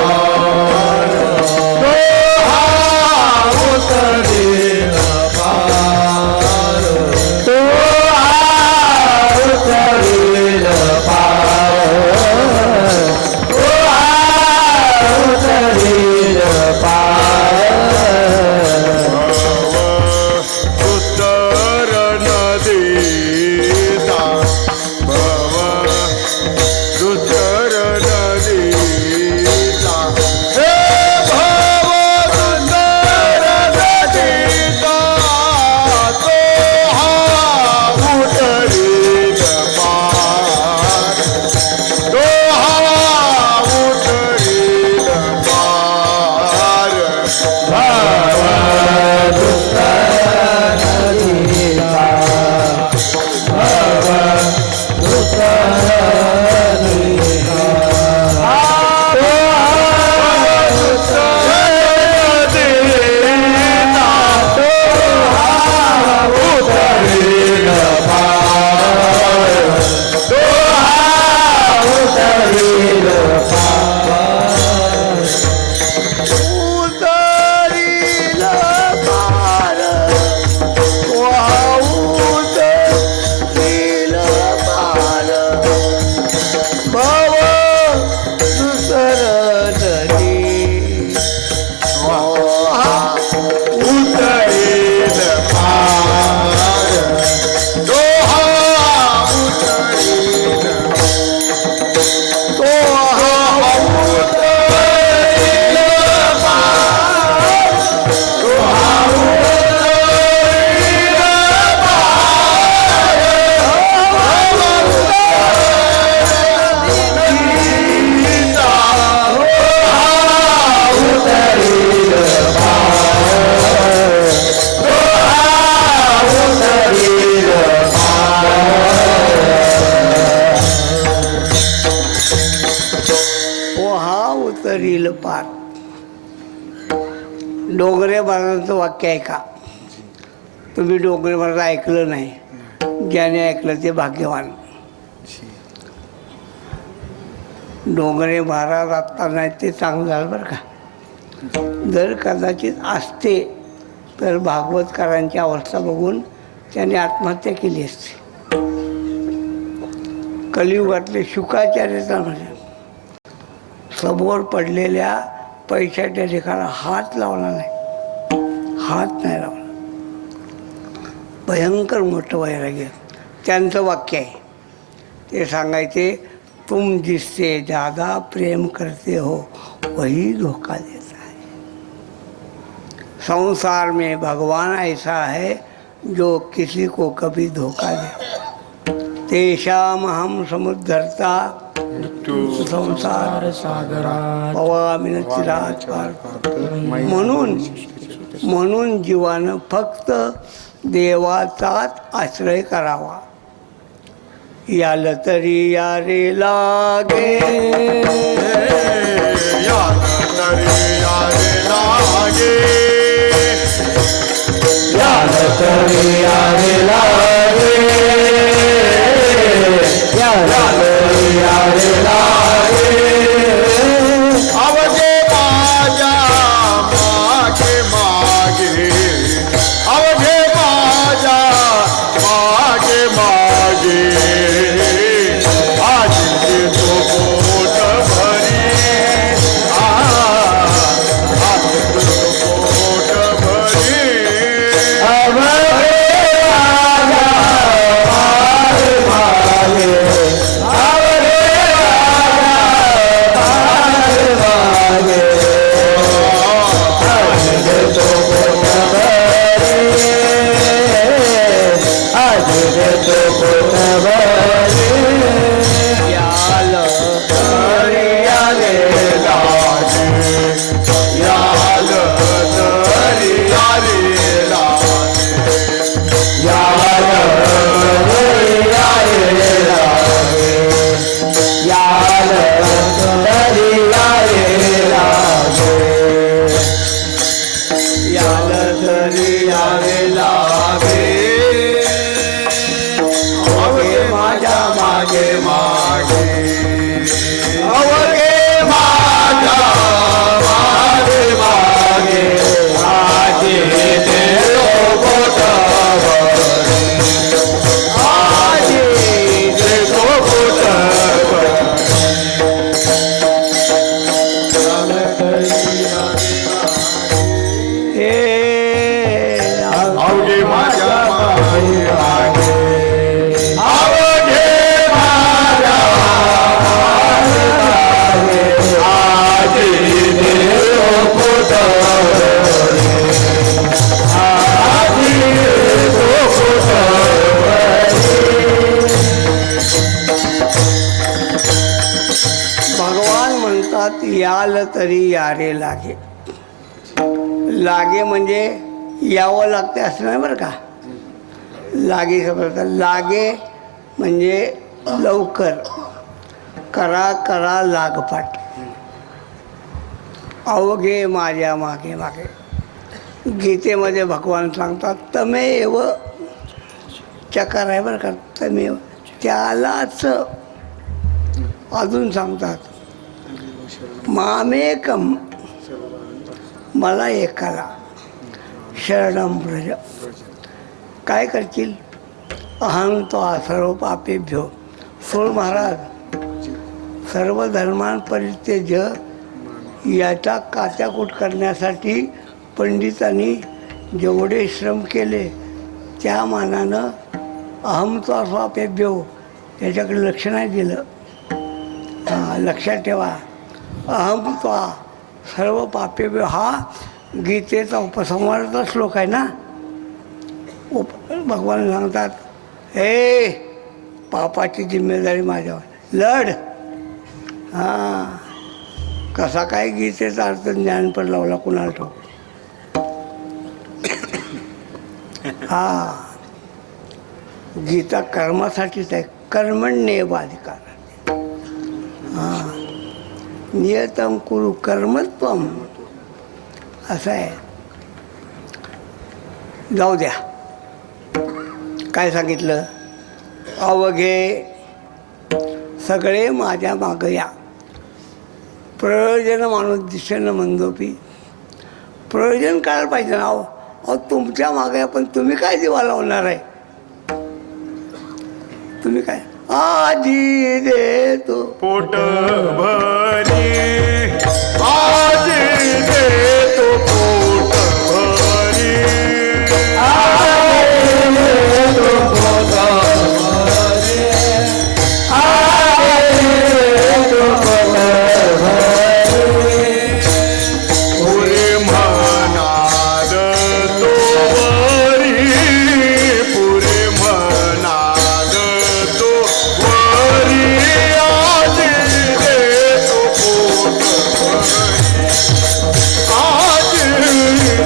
डोंगरे महाराजांचं वाक्य आहे का? तुम्ही डोंगरे महाराज ऐकलं नाही, ज्याने ऐकलं ते भाग्यवान. डोंगरे महाराज आत्ता नाही ते चांगलं झालं बरं का. जर कदाचित असते तर भागवतकारांची अवस्था बघून त्याने आत्महत्या केली असती. कलियुगातले शुकाचार्य म्हणजे समोर पडलेल्या पैशाच्या ठिकाणी हात लावला नाही, हात नाही लावला. भयंकर मोठं वैराग्य त्यांचं वाक्य आहे. ते सांगायचे, तुम जिससे ज़्यादा प्रेम करते हो वही धोखा देता है. संसार में भगवान ऐसा है जो किसी को कभी धोखा दे. तेषाम हम समुद्धरता संसार सागरात पवामिन चिरात पार. म्हणून जीवानं फक्त देवाचाच आश्रय करावा. याल तरी यारे लागे, याल तरी यारे लागे, याल तरी यारे लागे, याल तरी यारे लागे. अवघे माझ्या मागे मागे, अवघे माझ्या मागे मागे. आज तो पोट भरी, आज तो पोट भरी. आलं तरी यारे लागे. लागे म्हणजे यावं लागते असं नाही बरं का. लागे शब्द लागे म्हणजे लवकर, करा करा लागपाट. अवघे माझ्या मागे मागे. गीतेमध्ये भगवान सांगतात तमेव, चकार आहे बरं का, तमेव, त्यालाच अजून सांगतात मामेकम, मला एकाला, शरणम व्रज. काय करशील? अहं त्वा सर्व पापेभ्यो. सोड महाराज, सर्व धर्मान परित्यज्य, याचा कात्याकूट करण्यासाठी पंडितांनी जेवढे श्रम केले त्या मानानं अहम त्वा स्वापेभ्यो याच्याकडे लक्ष नाही दिलं. लक्षात ठेवा, अहम त्वा सर्व पापेभ्यो हा गीतेचा उपसंहाराचा श्लोक आहे ना. भगवान सांगतात हे पापाची जिम्मेदारी माझ्यावर, लढ. कसा काय गीतेचा अर्थ ज्ञानपट लावला कुणाला ठेव. गीता कर्मासाठीच आहे, कर्मण्येवाधिकार. नियतम कुरु कर्मत्वम असं आहे. जाऊ द्या, काय सांगितलं? अवघे सगळे माझ्या मागं या. प्रयोजन माणूस दिशेनं मंदोपी. प्रयोजन करायला पाहिजे ना. अहो तुमच्या मागे पण तुम्ही काय दिवा लावणार आहे? तुम्ही काय आजी देतो पोट भरी, आजी देतो पोट भरी, आजी देतो पोट भरी, आजी देतो पोट भरी. पुरे म्हणाल तो वरी, पुरे म्हणाल तो वरी, आजी देतो पोट भरी, आजी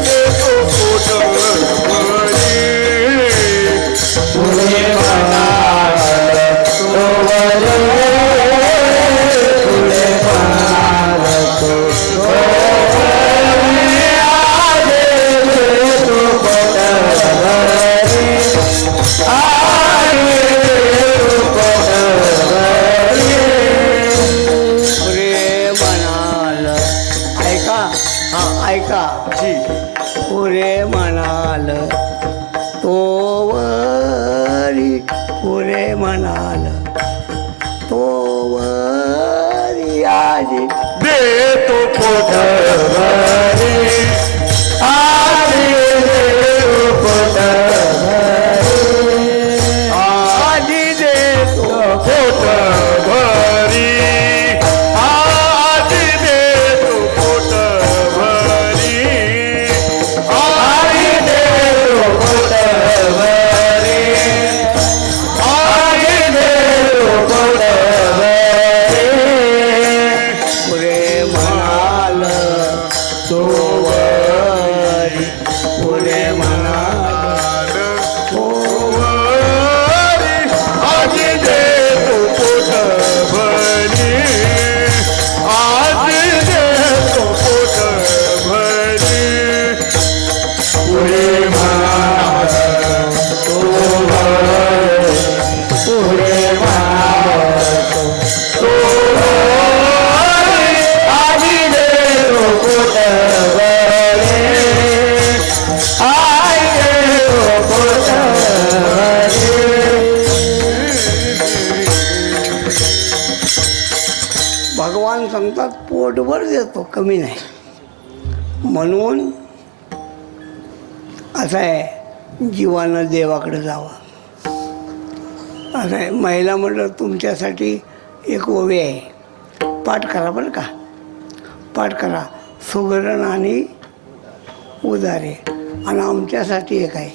देतो पोट भरी. पुरे म्हणाल तो वरी, पुरे म्हणाल तो वरी, आजी देतो पोट भरी, आजी देतो पोट भरी. पुरे म्हणाल. ऐका, ऐका. पुरे म्हणाल तो वरी, पुरे म्हणाल तो वरी, आजी देतो पोट भरी, आजी देतो पोट भरी, आजी देतो पोट भरी, आजी देतो पोट भरी, आजी देतो पोट भरी, आजी देतो पोट भरी. पुरे म्हणाल तो वरी, पुरे म्हणाल तो वरी, आजी देतो पोट भरी, आजी देतो पोट भरी. पुरे म्हणाल तो वरी, पुरे म्हणाल तो वरी, आजी देतो पोट भरी, आई देतो पोट भरी. भगवान सांगतात पोटभर देतो, कमी नाही. म्हणून असं आहे, जीवानं देवाकडे जावं. असं आहे. महिला मंडळ तुमच्यासाठी एक ओवी आहे, पाठ करा बरं का. पाठ करा, सुगरण आणि उदारे. आणि आमच्यासाठी एक आहे,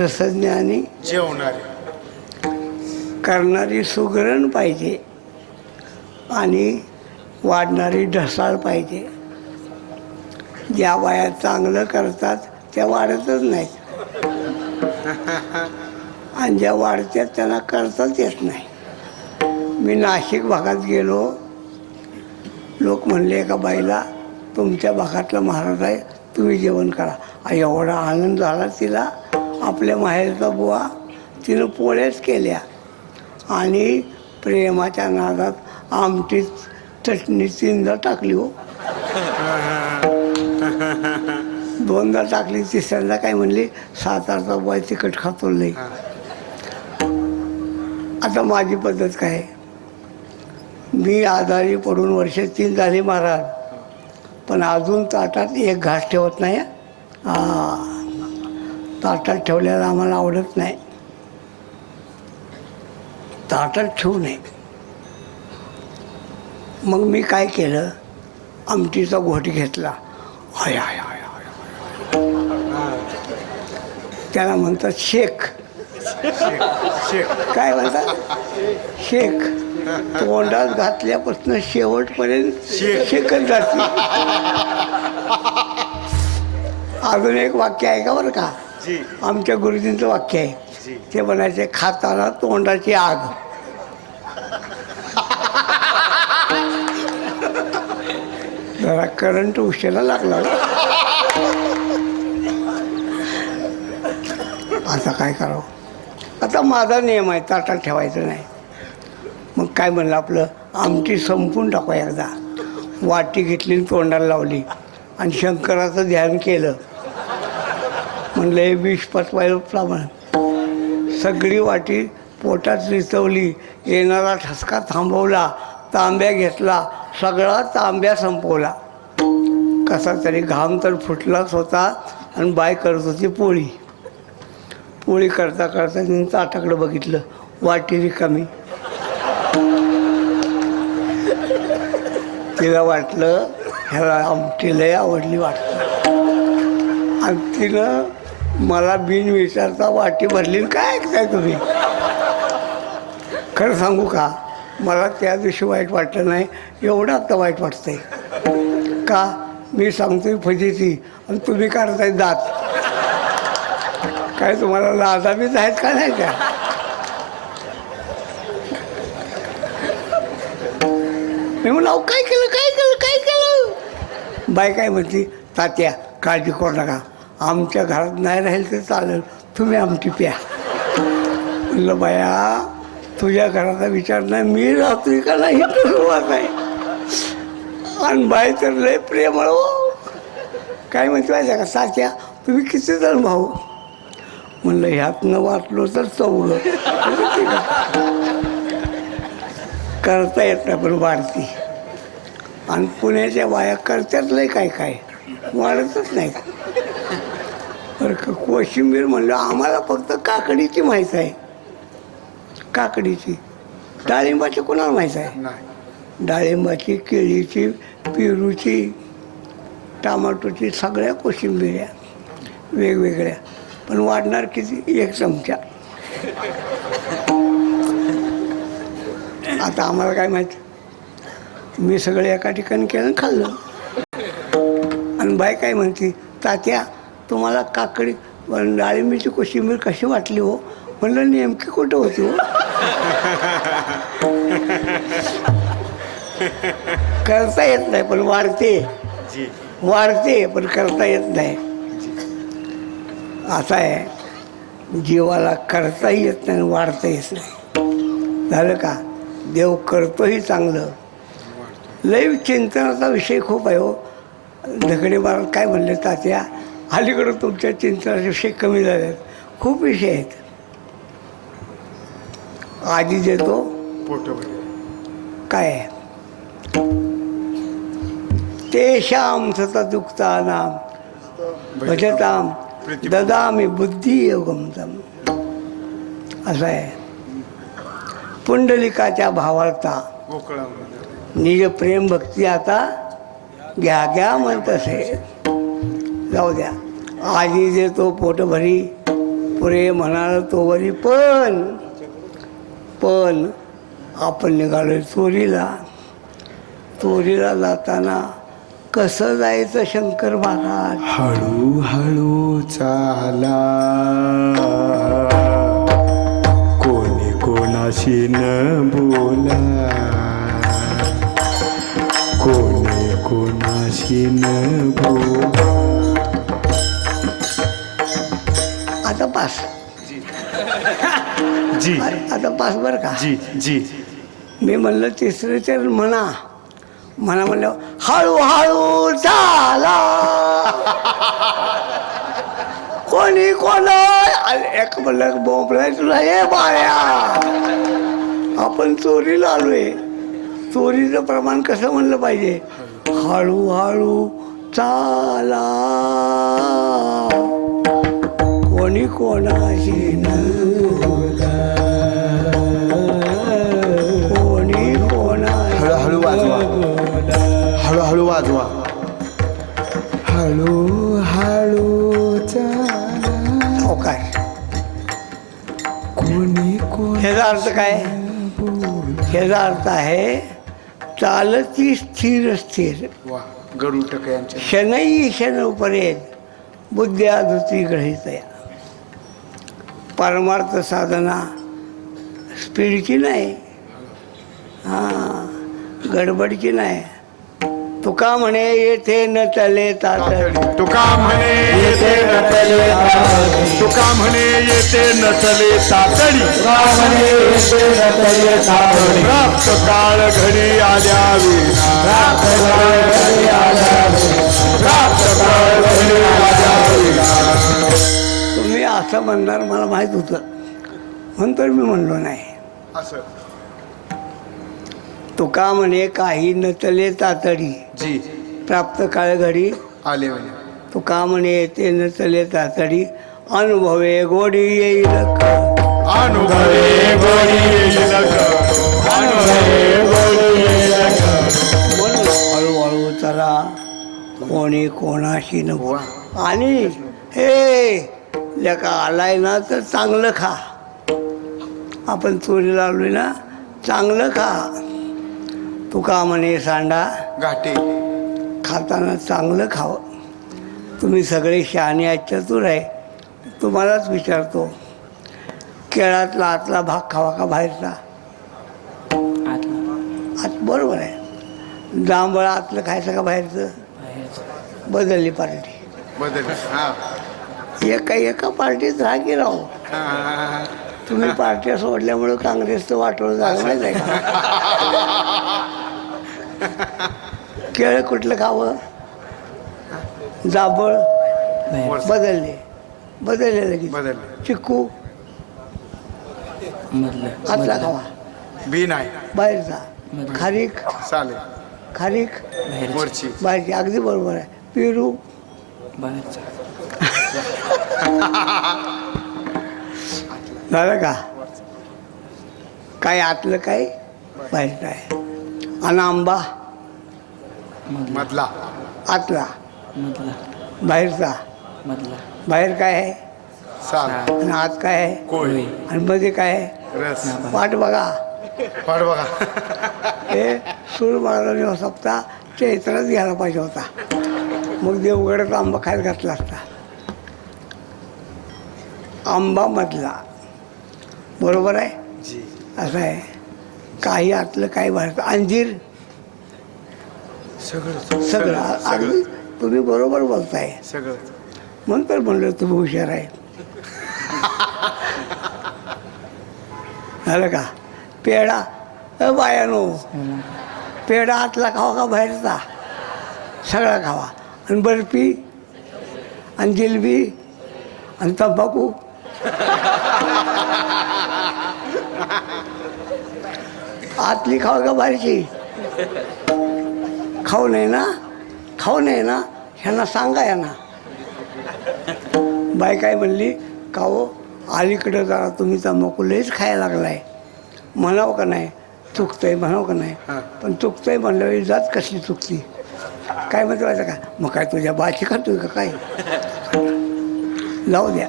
रसज्ञ आणि जेवणारे. करणारी सुगरण पाहिजे आणि वाढणारी ढसाळ पाहिजे. ज्या बाया चांगलं करतात त्या वाढतच नाहीत आणि ज्या वाढतात त्यांना करताच येत नाही. मी नाशिक भागात गेलो, लोक म्हणले एका बाईला तुमच्या भागातला महाराज आहे, तुम्ही जेवण करा. एवढा आनंद झाला तिला. आपल्या माहेरचा बुवा तिनं पोळ्याच केल्या आणि प्रेमाच्या नादात आमटीत चटणी 3दा टाकली हो. 2दा टाकली, तिसऱ्यांदा काय म्हणली सातारचा बुवा तिखट खातो लई. आता माझी पद्धत काय, मी आजारी पडून वर्ष 3 झाली महाराज, पण अजून ताटात एक घास ठेवत नाही. ताटात ठेवल्याला आम्हाला आवडत नाही. ताटात ठेवू नये. मग मी काय केलं, आमटीचा घोट घेतला. हाय हाय हाय हाय, त्याला म्हणतात शेक. काय म्हणतात, शेक. तोंडात घातल्यापासून शेवटपर्यंत शेकत जाते. अजून एक वाक्य आहे का बरं का, आमच्या गुरुजींचं वाक्य आहे. ते म्हणायचे खाताना तोंडाची आग. जरा करंट उशिरा लागला. आता काय करावं. आता माझा नियम आहे ताटात ठेवायचं नाही. मग काय म्हणलं, आपलं आमटी संपून टाकू एकदा. वाटी घेतली तोंडाला लावली आणि शंकराचं ध्यान केलं. म्हणलं हे विष पचवायला प्रमाण. सगळी वाटी पोटात रिचवली, येणारा ठसका थांबवला, तांब्या घेतला, सगळा तांब्या संपवला. कसा तरी घाम तर फुटलाच होता आणि बाय करत होती पोळी. पोळी करता करता तिने ताटाकडं बघितलं, वाटी रिकामी. तिला वाटलं ह्याला आमटी लय आवडली वाटतं, आणि तिनं मला बिन विचारता वाटी भरली. काय ऐकताय तुम्ही, खरं सांगू का, मला त्या दिवशी वाईट वाटलं नाही, एवढं आता वाईट वाटतंय. का, मी सांगतोय फजिती आणि तुम्ही काढताय दात. काय तुम्हाला लाजाबीज आहेत का नाही त्या. मी म्हणलं काय केलं काय केलं काय केलं. बाई काय म्हणते, तात्या काळजी करू नका, आमच्या घरात नाही राहील तर चालेल, तुम्ही आमटी प्या. म्हणलं बाया तुझ्या घराचा विचार नाही, मी राहतोय का नाही तर सुरुवात आहे. आणि बाई तर लय प्रेमळ हो. काय म्हणते माहिती का, तात्या तुम्ही किती जण भाऊ. म्हणलं ह्यातनं वाटलो तर 14. करता येत नाही पण वाढती. आणि पुण्याच्या बाया करतात लय काय काय, वाढतच नाही. बरं का, कोशिंबीर म्हणलं आम्हाला फक्त काकडीची माहीत आहे. काकडीची, डाळिंबाची कोणाला माहीत आहे. डाळिंबाची, केळीची, पेरूची, टमाटोची, सगळ्या कोशिंबिऱ्या वेगवेगळ्या. पण वाढणार किती, 1 चमचा. आता आम्हाला काय माहिती, मी सगळं एका ठिकाणी केलं खाल्लं. आणि बाई काय म्हणते, तात्या तुम्हाला काकडी डाळिंबीची कोशिंबीर कशी वाटली हो. म्हणलं नेमकी कुठं होती हो. करता येत नाही पण वाढते, वाढते पण करता येत नाही. असं आहे, जीवाला करताही येत नाही, वाढता येत नाही. झालं का, देव करतोही चांगलं. लय चिंतनाचा विषय खूप आहे हो. धगडे महाराज काय म्हणले, तात्या अलीकडं तुमच्या चिंतनाचे विषय कमी झाले आहेत, खूप विषय आहेत. आधी देतो काय, तेषां सतदुक्तानां भजतां ददामि बुद्धी योगम तम. असं आहे. पुंडलिकाच्या भावार्था निज प्रेम भक्ती आता घ्या घ्या म्हणत असे. जाऊ द्या, आधी देतो पोट भरी, पुरे म्हणाल तो वरी. पण आपण निघालोय चोरीला. चोरीला जाताना कसं जायचं शंकर महाराज? हळूहळू चाला, कोणी कोणाशी न बोला, कोणी कोणाशी न बोला. आता पास, जी आता पास बरं का? जी जी. मी म्हणलं तिसरं चरण म्हणा. म्हणलं हळूहळू चाला, कोणी कोणा. एक म्हणलं बोंबलाय तुला, हे बाया आपण चोरीला आलोय. चोरीचं प्रमाण कसं म्हणलं पाहिजे? हळूहळू चाला, कोणी कोणाशी न बोला, कोणी कोणाशी. हळूहळू वाजवा, हळूहळू वाजवा. हळूहळू चाला, काय कोणी कोण. ह्याचा अर्थ काय? ह्याचा अर्थ आहे चालती स्थिर स्थिर, वा, गरुटक यांच्या. शनई शन उपरेत बुद्ध्या धुती ग्रहितया. परमार्थ साधना स्पीडची नाही, हां गडबडची नाही. तुका म्हणे येथे न चले तातडी, तुका म्हणे येते नटले तातडी, तुका म्हणे येते नटले तातडी, प्राप्त काळ घडी आल्या विना, प्राप्त काळ घडी आल्या विना. तुम्ही असं म्हणणार मला माहीत होतं, म्हणून तर मी म्हणलो नाही. असं तुका म्हणे काही नचले तातडी, जी प्राप्त काळ घडी आले विना. तुका म्हणे येते नचले तातडी, अनुभवे गोडी येईल का. अनुभवे गोडी येईल ग, अनुभवे गोडी येईल ग. म्हणून हळूहळू चला, कोणी कोणाशी नको. आणि हे लेका आलाय ना तर चांगलं खा. आपण चोरीला आलोय ना, चांगलं खा. तुका म्हणे सांडा, घाटे खाताना चांगलं खावं. तुम्ही सगळे शहाणे आहेत, चतुर आहे. तुम्हालाच विचारतो, केळातला आतला भाग खावा का बाहेरचा? आत बरोबर आहे. जांभळं आतलं खायचं का बाहेरचं? बदलली पार्टी. बदल. हा एका पार्टीत राहा की राहू. तुम्ही पार्ट्या सोडल्यामुळं काँग्रेसचं वाटोळं झालं माहीत आहे का? केळ कुठलं खावं? जांभळ बदलले लगेच. बदलले. चिक्कू आतला खावा, बी नाही बाहेरचा. खारीक चालेल. खारीक वरची बाहेरची. अगदी बरोबर आहे. पेरू झालं का? काय आतलं काय बाहेरचं आहे. आणि आंबा मधला आतला, बाहेरचा. बाहेर काय आहे साल आणि आत काय आहे कोळी आणि मध्ये काय आहे? रस. वाट बघा. वाट बघा. हे सूर महाराजांनी हो सप्ता चैत्रात घ्यायला पाहिजे होता, मग देवगडात आंबा खायला घातला असता. आंबा मधला बरोबर आहे. जी असं आहे. काही आतलं काही बाहेर. अंजीर सगळं सगळं. अगदी तुम्ही बरोबर बोलताय. सगळं. म्हणून तर म्हणलं तुम्ही हुशार आहे. झालं का? पेढा बायानो, पेढा आतला खावा का बाहेरचा? सगळा खावा. आणि बर्फी आणि जिलबी आणि तंबाखू. आतली खावा का बाहेरची? खाऊ नये ना, खाऊ नये ना. ह्यांना सांगा यांना. बाई काय म्हणली, काहो अलीकडं जरा तुम्ही तंबाखू लयच खायला लागलाय. म्हणावं का नाही? चुकतंय म्हणावं का नाही? पण चुकतंय म्हणल्यावर जात कसली चुकती? काय म्हणतो का? मग काय तुझ्या बाची खातोय का काय? जाऊ द्या.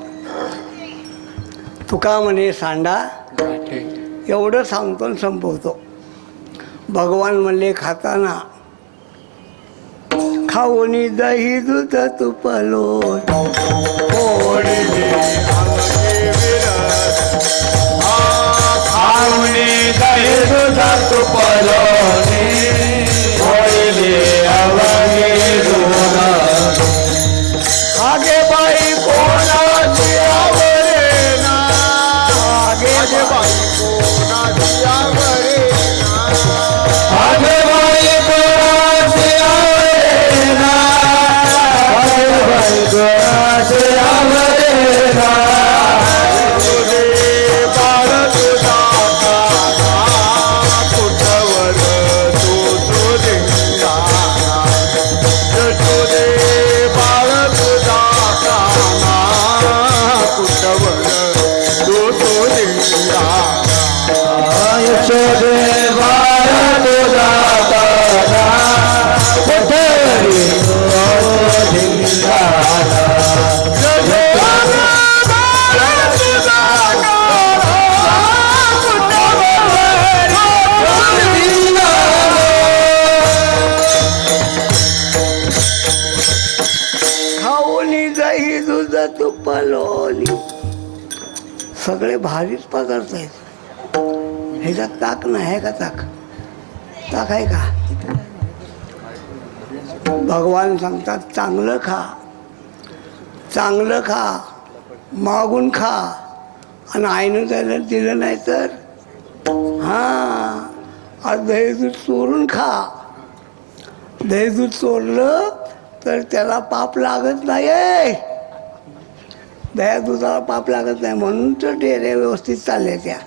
तुका म्हणे सांडा, एवढं सांगतो आणि संपवतो. भगवान म्हणले खाताना खाऊनी दही दूध तुप लोणी ओढली अवघे विरस खाऊनी दही दूध तुप लोणी ओढली अवघे दूध आगे बाई कोणाची आवरेना आगे बाई कोणाची आवरेना आगे बाई कोणाची आवरेना आगे बाई कोणाची आवरेना तुझे बाळ तुझा काना कुठवर तू धिंगाणा तुझे बाळ तुझा काना कुठवर तू धिंगाणा यशोदे बाळ तुझा काना कुठवरी तू धिंगाणा खाऊनी दही दूध तुप लोणी सगळे भारीच पदार्थ आहेत ह्याच्यात ताक नाही आहे का ताक ताक आहे का भगवान सांगतात चांगलं खा मागून खा आणि आईनं त्याला दिलं नाही तर हां आज दही दूध चोरून खा दही दूध चोरलं तर त्याला पाप लागत नाही दह्या दुधाला पाप लागत नाही म्हणून तर डेऱ्या व्यवस्थित चालल्या त्या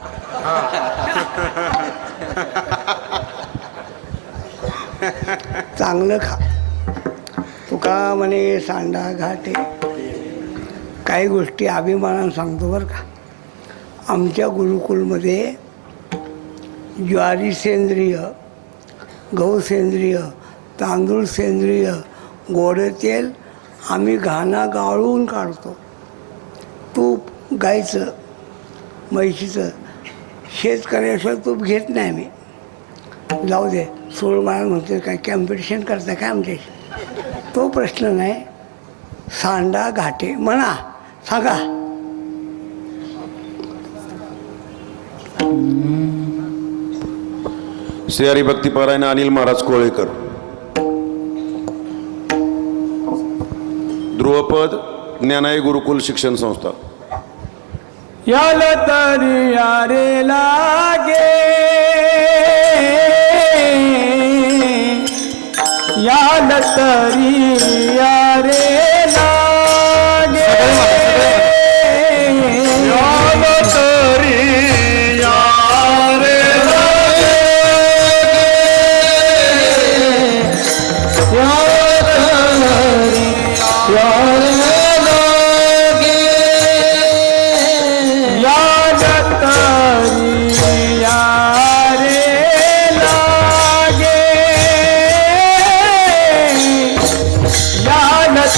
चांगलं खा तुका म्हणे सांडा घाटे काही गोष्टी अभिमानानं सांगतो बरं का आमच्या गुरुकुलमध्ये ज्वारी सेंद्रिय गहू सेंद्रिय तांदूळ सेंद्रिय गोड तेल आम्ही घाणा गाळून काढतो तूप गाईचं म्हैशीचं शेतकऱ्याशिवाय तूप घेत नाही आम्ही जाऊ दे सोळ मला म्हणते काय कॅम्पिटिशन करता काय आमच्याशी तो प्रश्न नाही सांडा घाटे म्हणा सांगा श्री हरिभक्तीपरायण अनिल महाराज कोळेकर ध्रुवपद ज्ञानाई गुरुकुल शिक्षण संस्था याल तरी यारे लागे याल तरी यारे लागे याल तरी यारे लागे याल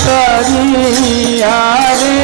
तरी यारे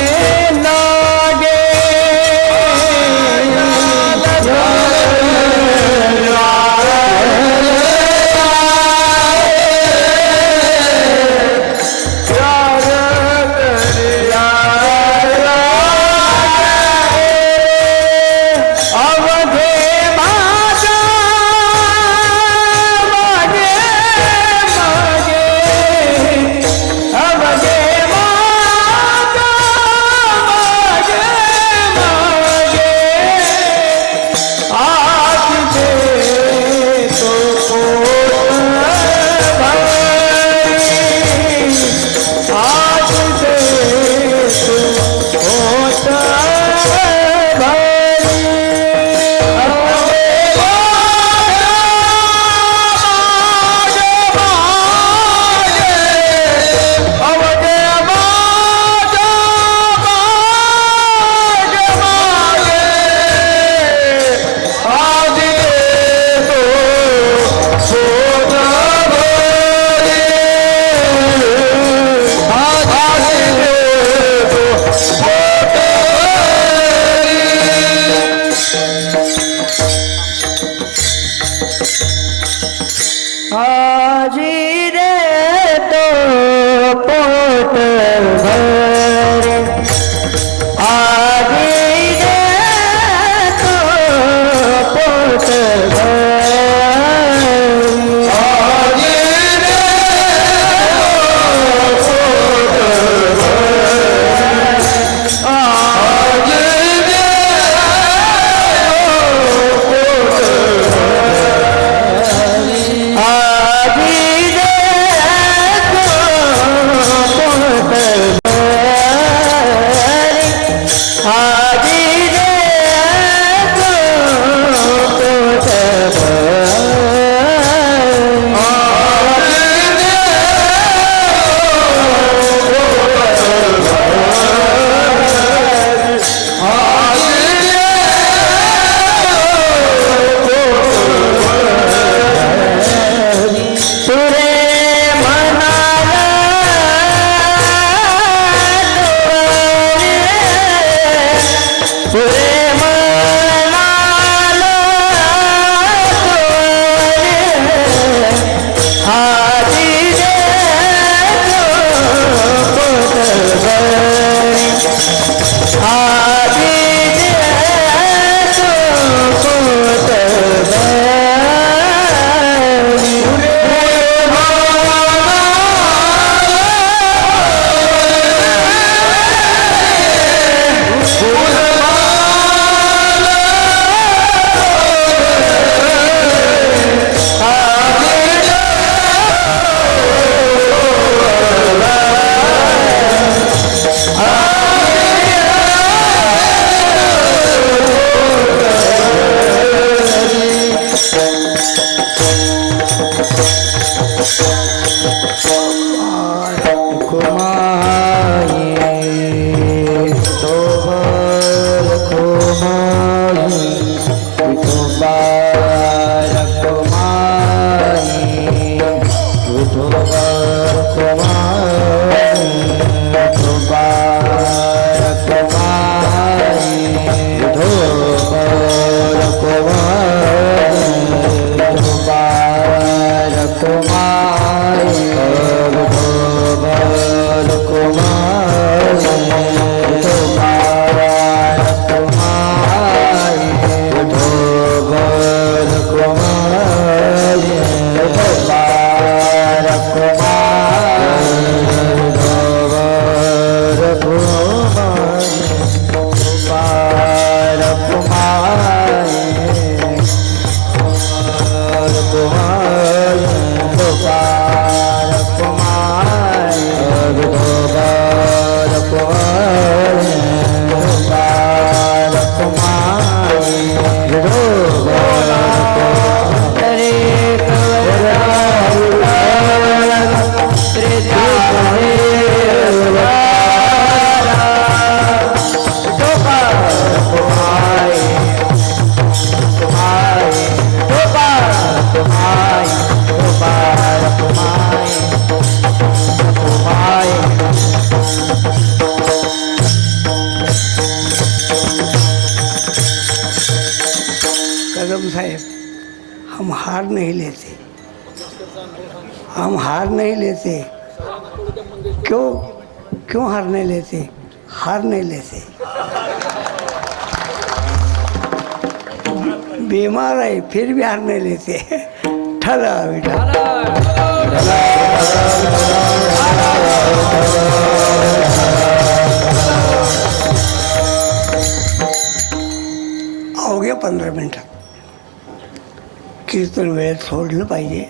आजी रे तो कदम साहेब, हम हार नहीं लेते, हम हार नहीं लेते। क्यों हार नहीं लेते? हार नहीं लेते। बीमार है फिर भी हार नहीं लेते। ठला बेटा, अवघ्या 15 मिनिटात कीर्तन वेळेत सोडलं पाहिजे.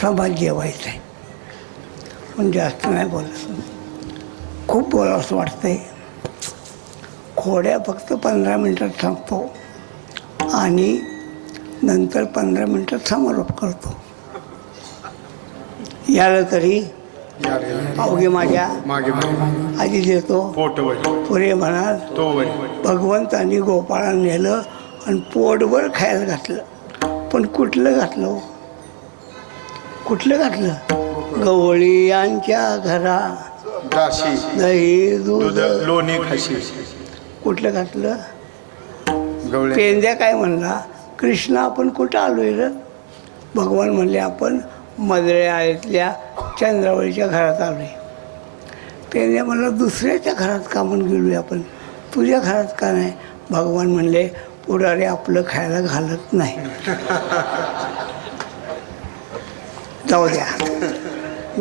समाज जेवायचं आहे, पण जास्त नाही बोलत. खूप बोलावं असं वाटतंय. खोड्या फक्त 15 मिनिटात सांगतो आणि नंतर 15 मिनिटात समारोप करतो. याला तरी अवघे माझ्या आधी देतो. पुरे म्हणाल भगवंतानी गोपाळाला नेलं आणि पोटभर खायला घातलं. पण कुठलं घातलं? कुठलं घातलं? गवळी यांच्या घरा दही दूध लोणी खाशी. कुठलं घातलं? पेंद्या काय म्हणला, कृष्ण आपण कुठं आलोय रे? भगवान म्हणले आपण मदळे आळीतल्या चंद्रावळीच्या घरात आलोय. पेंद्या म्हणला दुसऱ्याच्या घरात का म्हणून गेलोय आपण, तुझ्या घरात का नाही? भगवान म्हणले पुढारी आपलं खायला घालत नाही. जाऊ द्या,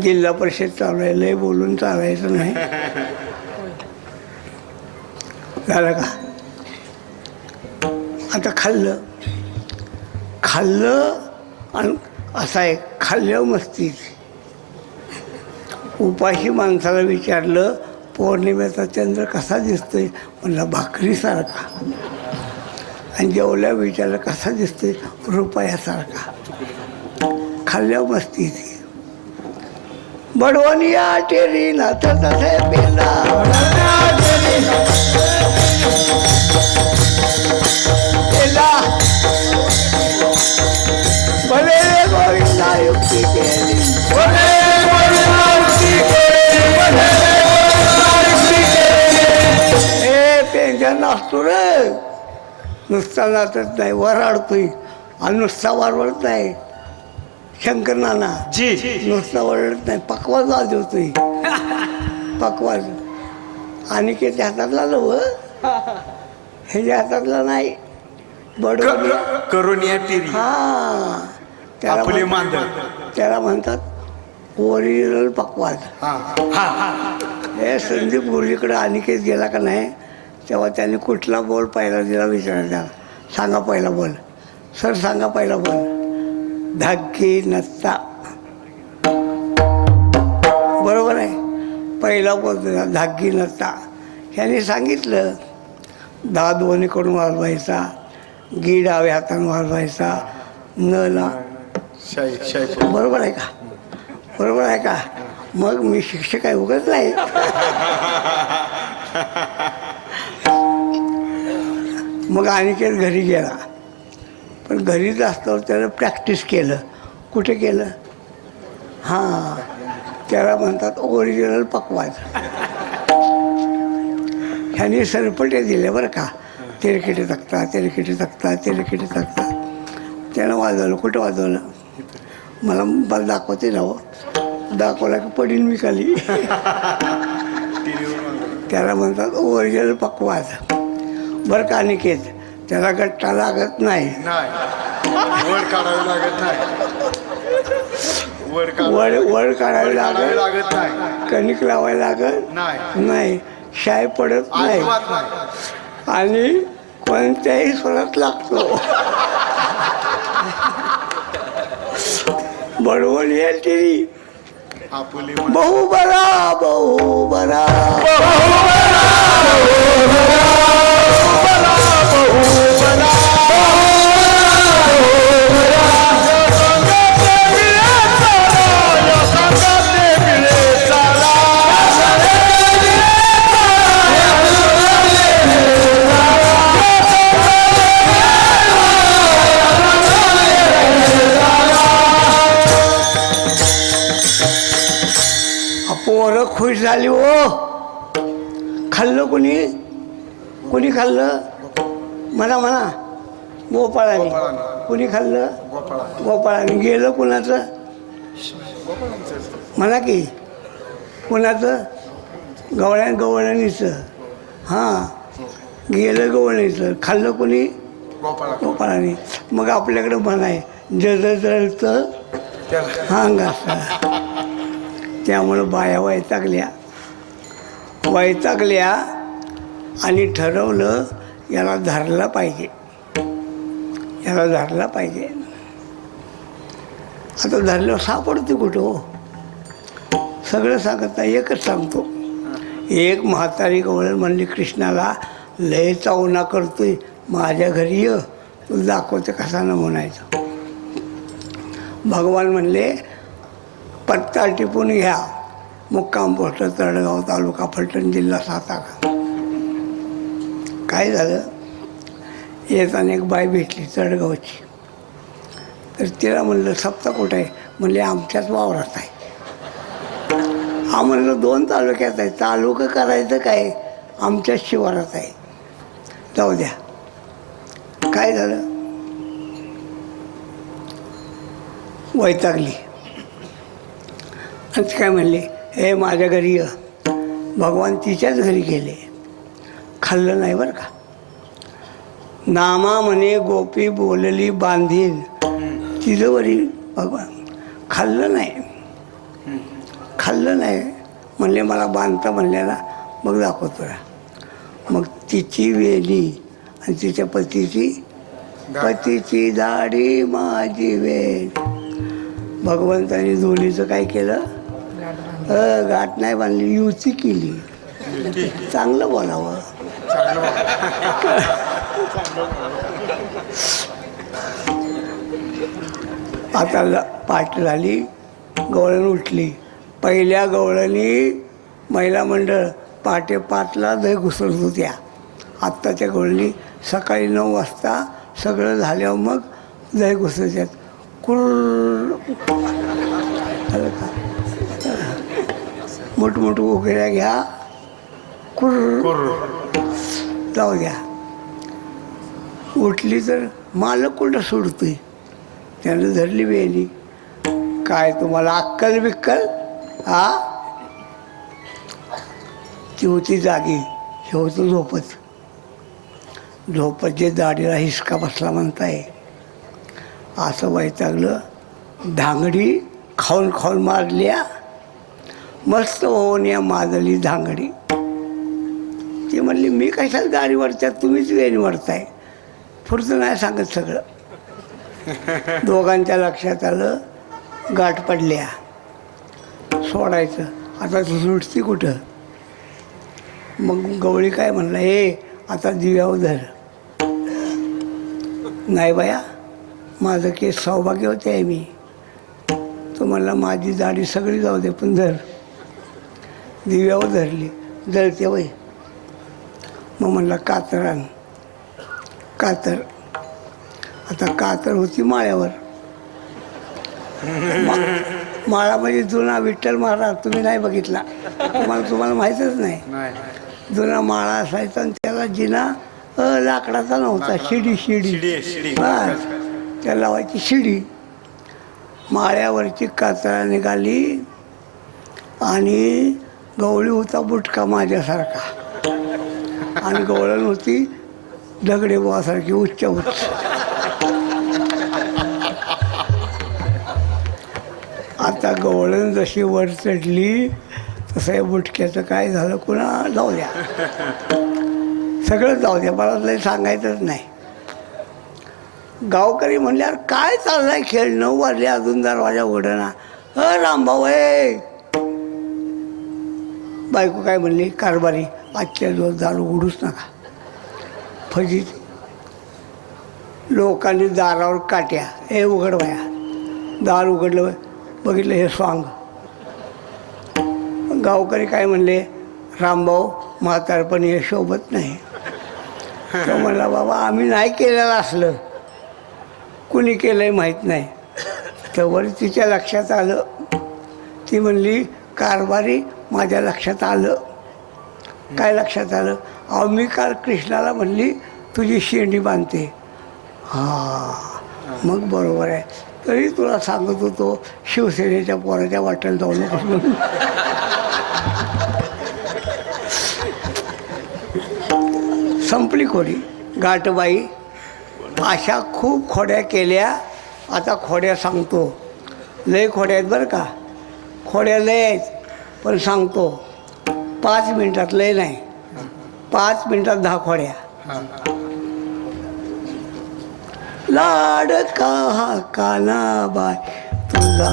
जिल्हा परिषद चालू आहे, लय बोलून चालायचं नाही. झालं का? आता खाल्लं आणि असा आहे, खाल्ल्यावर मस्ती. उपाशी माणसाला विचारलं पौर्णिमेचा चंद्र कसा दिसतोय, म्हणला भाकरीसारखा. आणि जेवल्या विचारलं कसा दिसतोय, रुपयासारखा. खाल्ल्यावर मस्ती ती. बडवनिया टेरी नाथ तसे पेला भले गोविंदा युक्ती केली, पेंशन नाचतो रे, नुसता नाचत नाही, वराडतोय. आणि नुसता वरवडत नाही शंकर नाना, नुसता वरडत नाही, पकवाज वाजवतोय. पकवाज आणि ते हातातला नव, ह्याच्या हातातला नाही. बडवली करून या टिरी हा, आपली मांजर. त्याला म्हणतात ओरिजिनल पकवाज. हे संदीप गुरुजीकडे अनिकेत गेला का नाही, तेव्हा त्यांनी कुठला बोल पहिला दिला विचारला त्याला. सांगा पहिला बोल. सर सांगा पहिला बोल. धागे नसता. बरोबर आहे, पहिला बोल दिला धागे नसता. ह्याने सांगितलं, दहा दोन्हीकडून वाजवायचा, गी डाव्या हातानं वाजवायचा, न ला. बरोबर आहे का? बरोबर आहे का? मग मी शिक्षक आहे उगाच नाही. मग अनिकेत घरी गेला, पण घरीच असल्यावर त्यानं प्रॅक्टिस केलं. कुठे केलं? हां, त्याला म्हणतात ओरिजिनल पकवाज. ह्याने सरपटे दिले बरं का, तेरकिटे तक्ता, तेरकिटे तक्ता, तेरकिटे तक्ता. त्यानं वाजवलं. कुठं वाजवलं? मला दाखवते ना हो. दाखवला की पडीन मी खाली. त्याला म्हणतात ओरिजिनल पकवाज. बरं का अनिकेत, त्याला गट्टा लागत नाही. वर काढावी लागत नाही. वड काढावी लागत नाही. कणिक लावायला लागत नाही. शाय पडत नाही. आणि कोणत्याही स्वरात लागतो. बडवल येईल ती बहु बरा, बहु बरा, पोरं खुश झाली हो. खाल्लं कोणी? कोणी खाल्लं? म्हणा म्हणा. गोपाळाने. कोणी खाल्लं? गोपाळाने. गेलं कुणाचं? म्हणा की कुणाचं? गवळणीचं. हां, गेलं गवळणीचं. खाल्लं कोणी? गोपाळाने. मग आपल्याकडं म्हणाय जळतं हांग असं. त्यामुळं बाया वैतागल्या आणि ठरवलं याला धरला पाहिजे, याला धरला पाहिजे. आता धरल्यावर सापडते कुठं हो? सगळं सांगत नाही, एकच सांगतो. एक म्हातारी गवळण म्हणली कृष्णाला, लय चावना करतोय, माझ्या घरी ये, तू दाखवते कसा न म्हणायचं. भगवान म्हणले पत्ता टिपून घ्या. मुक्काम पोस्ट तळगाव, तालुका फलटण, जिल्हा सातारा. काय झालं, येताना एक बाई भेटली तळगावची. तर तिला म्हणलं सप्ता कुठं आहे? म्हणले आमच्याच वावरात आहे. म्हणलं 2 तालुक्यात आहे, तालुका करायचं काय, आमच्याच शिवारात आहे, जाऊ द्या. काय झालं, वैतागली. आणि काय म्हणले, हे माझ्या घरी ये. भगवान तिच्याच घरी गेले. खाल्लं नाही बरं का. नामा म्हणे गोपी बोलली बांधीन, तिजवरी भगवान. खाल्लं नाही, खाल्लं नाही. म्हणले मला बांधता म्हणले ना, मग दाखवतो. मग तिची वेली आणि तिच्या पतीची दाढी माझी वेल. भगवंतानी दोन्हीचं काय केलं, गाठ नाही बांधली, युती केली. चांगलं बोलावं. आता पाठ झाली, गवळण उठली. पहिल्या गवळणी महिला मंडळ पहाटे 5ला दही घुसळत होत्या. आत्ताच्या गवळणी सकाळी 9 वाजता सगळं झाल्यावर मग दही घुसळतात. मोठमोठं उकळ्या घ्या, कुर्र. जाऊ द्या. उठली तर मालक कुठं सोडतोय. त्यानं धरली वेली. काय तुम्हाला अक्कल बिक्कल? हा, ती होती जागी, हे होतं झोपत. झोपत जे दाढीला हिसका बसला म्हणताय, असं वैतागलं. धांगडी खाऊन खाऊन मारल्या. मस्त होऊन या माजली धांगडी. ती म्हणली मी कशाला दाढी वरत्यात, तुम्हीच वेणी वरताय. पुढचं नाही सांगत सगळं. दोघांच्या लक्षात आलं गाठ पडल्या. सोडायचं आता सुटती कुठं. मग गवळी काय म्हणला, हे आता दिव्यावर धर. नाही बाया, माझं केस सौभाग्यवती आहे मी. तो म्हणला माझी दाढी सगळी जाऊ दे पण धर. दिव्यावर धरली. जळते वय. मग म्हणला कातर आण. कातर. आता कातर होती माळ्यावर. माळा म्हणजे जुना विठ्ठल महाराज, तुम्ही नाही बघितला, तुम्हाला माहीतच नाही. जुना माळा असायचा आणि त्याला जिना लाकडाचा नव्हता, शिडी. बस त्याला लावायची शिडी. माळ्यावरची कातळा निघाली आणि गवळी होता बुटका माझ्यासारखा आणि गवळण होती दगडे बुवासारखी उच्च. आता गवळण जशी वर चढली तसं या बुटक्याचं काय झालं कुणा जाऊ द्या. सगळं जाऊ द्या, मला लय सांगायचंच नाही. गावकरी म्हणल्यावर काय चाललाय खेळ, 9 वाजले अजून दरवाजा उघडना. रामभाऊ आहे. बायको काय म्हणली, कारभारी आजच्या दिवस दार उघडूच नका. फजित. लोकांनी दारावर काट्या, हे उघड बाया. दार उघडलं, बघितलं हे स्वांग. गावकरी काय म्हणले, रामभाऊ म्हातारपणी हे शोभत नाही. तो म्हणला बाबा आम्ही नाही केलेलं असलं, कुणी केलंय माहीत नाही. तर तिच्या लक्षात आलं. ती म्हणली कारभारी माझ्या लक्षात आलं. काय लक्षात आलं? अहो मी काल कृष्णाला म्हणली तुझी शेंडी बांधते. हां मग बरोबर आहे. तरी तुला सांगत होतो शिवसेनेच्या पोराच्या वाटेल जाऊ नकोस म्हणून. संपली खोडी. गाठबाई अशा खूप खोड्या केल्या. आता खोड्या सांगतो. लय खोड्या आहेत बरं का. खोड्या लय आहेत पण सांगतो 5 मिनिटात. लय नाही, 5 मिनिटात 10 खोड्या. लाडका हा कानाबाई तुला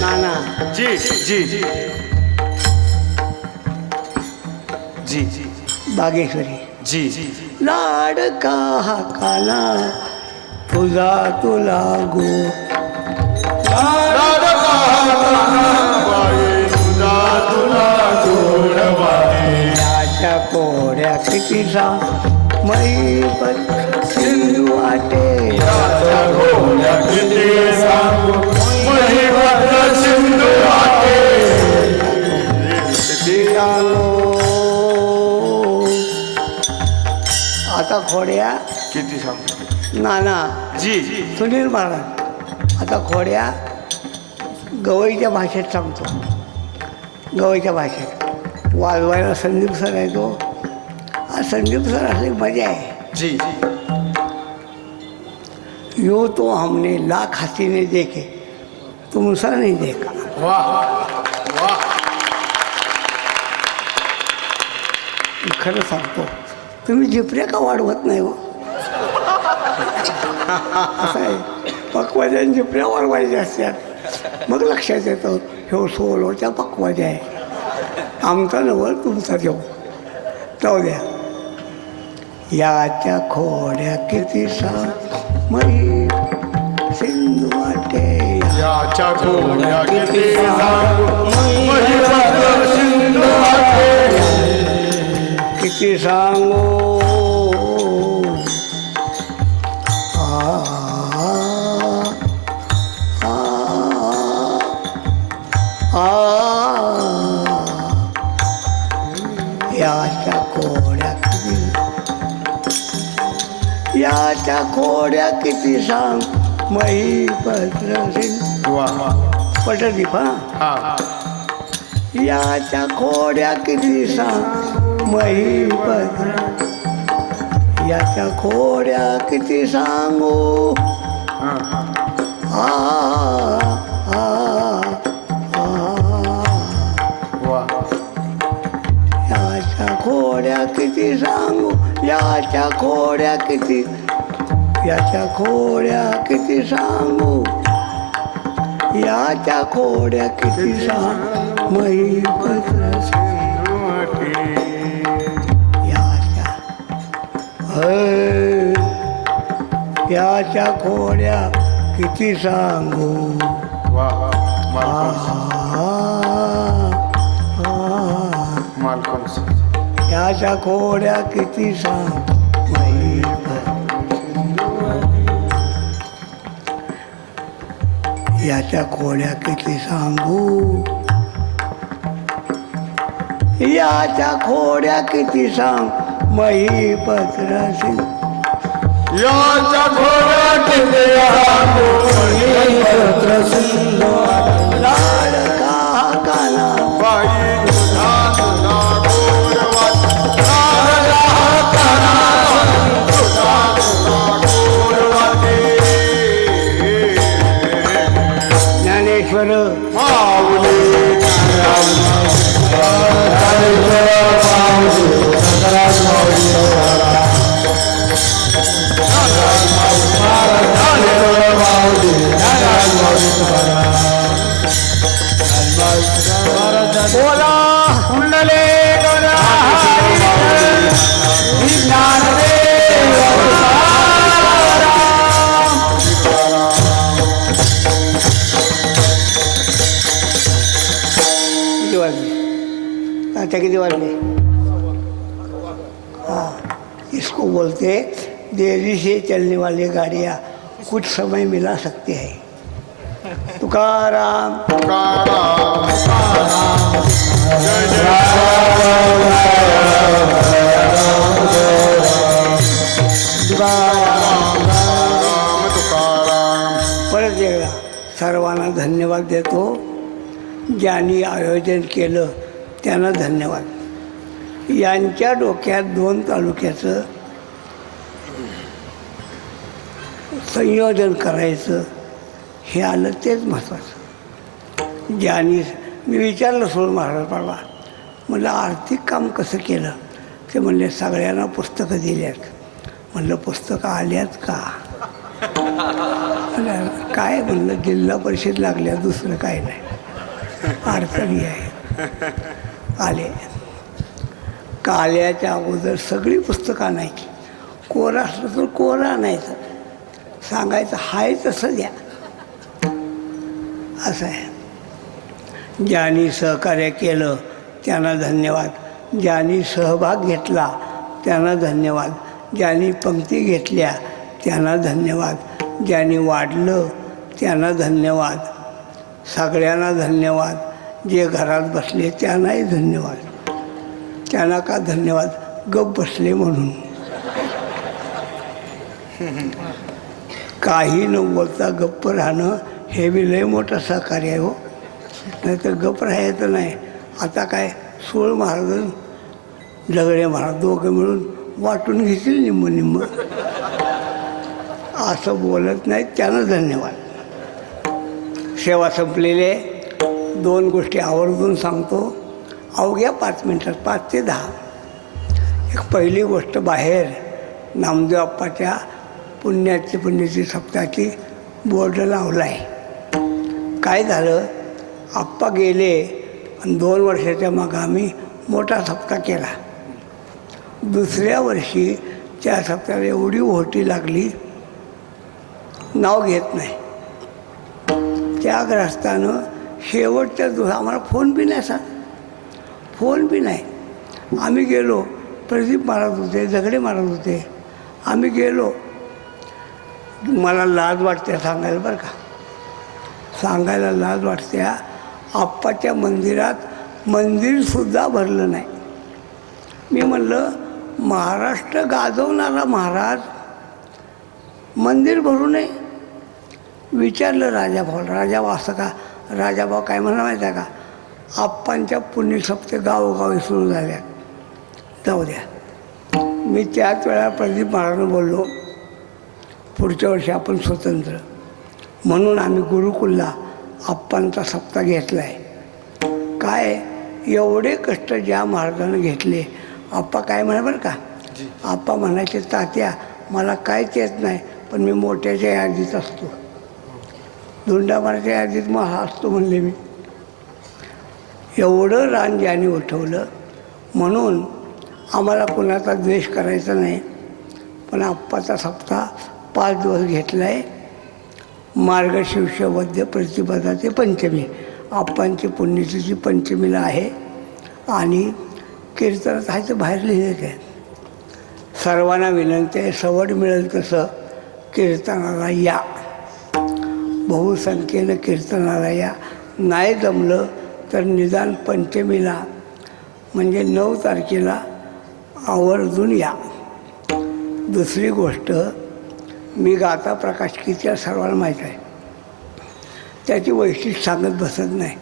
नाना जी जी जी जी जी बागेश्वरी. जी जी लाडका हा काना तुला गो. याच्या कोड्या किती मै पण सिंधू वाटे. आता खोड्या किती सांगतो. नाना जी सुनील महाराज. आता खोड्या गवईच्या भाषेत सांगतो. गवईच्या भाषेत वाजवायला संदीप सर आहे. तो संदीप सर असली मजा आहे. जी यो तो हमने लाख हसीने देखे तुमसा नहीं देखा. वाह वाह. खरं सांगतो, तुम्ही जिपऱ्या का वाढवत नाही हो? असं आहे. पक्वाच्या जिपऱ्या वाढवायच्या असतात मग लक्षात येतं ह्यो सोलोच्या पक्वाच्या आहे. आमचा नवल तुमचा देऊ. जाऊ द्या. याच्या खोड्या किती मै सिंधू वाटे. याच्या खोड्या किती सिंधू वाटे. किती सांगू आ, आ, आ, याच्या खोड्या किती, याच्या खोड्या किती सांग महिपत्र सिंग. वा पटदीप हा. हा याच्या खोड्या किती सांग महिपत्र, याच्या खोड्या किती सांगू. आ आ आ वा याच्या खोड्या किती सांगू, याच्या खोड्या किती, याच्या खोड्या किती सांगू, याच्या खोड्या किती सांग महिपत्र याच्या याच्या खोड्या किती सांगू. वा याच्या खोड्या किती सांग याच्या खोड्या किती सांगू, याच्या खोड्या किती सांग महिपत्र सिंग. याच्या घोड्या किती महिपत्र सिंग लाडका काना बाई तुझा तुझा गोडवा, ज्ञानेश्वर माऊली बोला कुंडले किती वाजले आता किती वाजले. हाँ इसको बोलते देरी से चलने वाली गाड़ियाँ कुछ समय मिला सकती है. तुकाराम परत एकदा सर्वांना धन्यवाद देतो. ज्यांनी आयोजन केलं त्यांना धन्यवाद. यांच्या डोक्यात 2 तालुक्याचं संयोजन करायचं हे आलं तेच महत्त्वाचं. ज्यांनी मी विचारलं सोड महाराज परवा, म्हणलं आर्थिक काम कसं केलं. ते म्हणले सगळ्यांना पुस्तकं दिल्यात. म्हणलं पुस्तकं आल्यात का. म्हणलं काय, म्हणलं जिल्हा परिषद लागल्या, दुसरं काय नाही, अडचणी आहे. आले काल्याच्या अगोदर सगळी पुस्तकं आणायची. कोरा असलं तर कोरा आणायचं, सांगायचं हाय तसं द्या, असं आहे. ज्यांनी सहकार्य केलं त्यांना धन्यवाद. ज्यांनी सहभाग घेतला त्यांना धन्यवाद. ज्यांनी पंक्ती घेतल्या त्यांना धन्यवाद. ज्यांनी वाढलं त्यांना धन्यवाद. सगळ्यांना धन्यवाद. जे घरात बसले त्यांनाही धन्यवाद. त्यांना का धन्यवाद, गप्प बसले म्हणून. काही न बोलता गप्प राहणं हे बी लय मोठं सहकार्य आहे हो. नाही तर गप्प राहायचं नाही. आता काय सोळ महाराज झगडे महाराज दोघं मिळून वाटून घेतील निम्म निम्म, असं बोलत नाहीत. त्यांना धन्यवाद. सेवा संपलेले 2 गोष्टी आवर्जून सांगतो, अवघ्या 5 मिनटात, 5 ते 10. एक पहिली गोष्ट, बाहेर नामदेव आप्पाच्या पुण्याची सप्ताहाची बोर्ड लावला आहे. काय झालं, आप्पा गेले आणि 2 वर्षाच्या मागं आम्ही मोठा सप्ताह केला. दुसऱ्या वर्षी त्या सप्ताहाला एवढी ओहोटी लागली, नाव घेत नाही. त्या ग्रस्तानं शेवटच्या दिवस आम्हाला फोन बी नाही, फोन बी नाही. आम्ही गेलो, प्रदीप महाराज होते, झगडे महाराज होते. आम्ही गेलो. मला लाज वाटते सांगायला, बरं का, सांगायला लाज वाटते. आप्पाच्या मंदिरात मंदिरसुद्धा भरलं नाही. मी म्हणलं महाराष्ट्र गाजवणारा महाराज मंदिर भरू नये. विचारलं राजाभाऊला, राजाभाऊ असं का? राजाभाऊ काय म्हणा माहिती आहे का? आप्पांच्या पुण्यसप्ते गावोगावी सुरू झाल्या, जाऊ द्या. मी त्याच वेळा प्रदीप महाराजांना बोललो, पुढच्या वर्षी आपण स्वतंत्र, म्हणून आम्ही गुरुकुलला आप्पांचा सप्ताह घेतला आहे. काय एवढे कष्ट ज्या महाराजांना घेतले. आप्पा काय म्हणा बरं का, आप्पा म्हणायचे, तात्या मला काहीच येत नाही, पण मी मोठ्याच्या यादीत असतो, धुंडामाराच्या यादीत मग हा असतो म्हणले मी. एवढं रान ज्याने उठवलं. म्हणून आम्हाला कोणाचा द्वेष करायचा नाही. पण आप्पाचा सप्ताह 5 दिवस घेतला आहे. मार्गशीर्ष वद्य प्रतिपदा ते पंचमी, आप्पांची पुण्यतिथी पंचमीला आहे. आणि कीर्तनात आहे तर बाहेर लिहिलेलं आहे. सर्वांना विनंती आहे, सवड मिळेल तसं कीर्तनाला या, बहुसंख्येनं कीर्तनाला या. नाही जमलं तर निदान पंचमीला म्हणजे 9 तारखेला आवर्जून या. दुसरी गोष्ट, मी गाथा प्रकाश किती सर्वांना माहीत आहे, त्याची वैशिष्ट्य सांगत बसत नाही.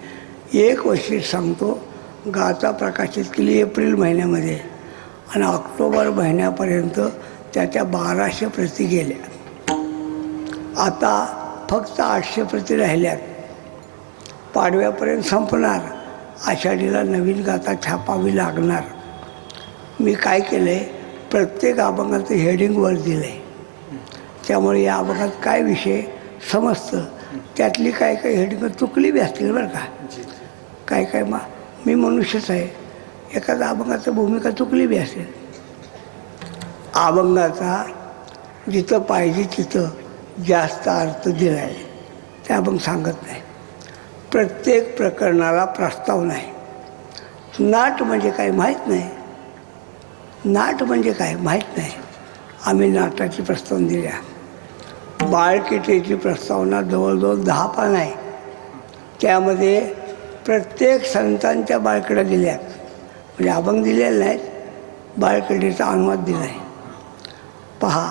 एक वैशिष्ट्य सांगतो. गाथा प्रकाशित केली एप्रिल महिन्यामध्ये आणि ऑक्टोबर महिन्यापर्यंत त्याच्या 1200 प्रती गेल्या. आता फक्त 800 प्रती राहिल्यात. पाडव्यापर्यंत संपणार. आषाढीला नवीन गाथा छापावी लागणार. मी काय केलं आहे, प्रत्येक अभंगाचं हेडिंग वर दिलं आहे. त्यामुळे या अभंगात काय विषय समजतं. त्यातली काय काय हेडिंग चुकली बी असतील बरं का. काय काय मी मनुष्यच आहे, एखादा अभंगाचा भूमिका चुकली बी असेल. अभंगाचा जिथं पाहिजे तिथं जास्त अर्थ दिला आहे, ते अभंग सांगत नाही. प्रत्येक प्रकरणाला प्रस्ताव नाही. नाट म्हणजे काय माहीत नाही. नाट म्हणजे काय माहीत नाही. आम्ही नाटाची प्रस्तावना दिल्या. बाळकेटेची प्रस्तावना जवळजवळ 10 पान आहे. त्यामध्ये प्रत्येक संतांच्या बाळकडे दिल्या, म्हणजे अभंग दिलेले नाहीत, बाळकेटेचा अनुवाद दिला आहे. पहा.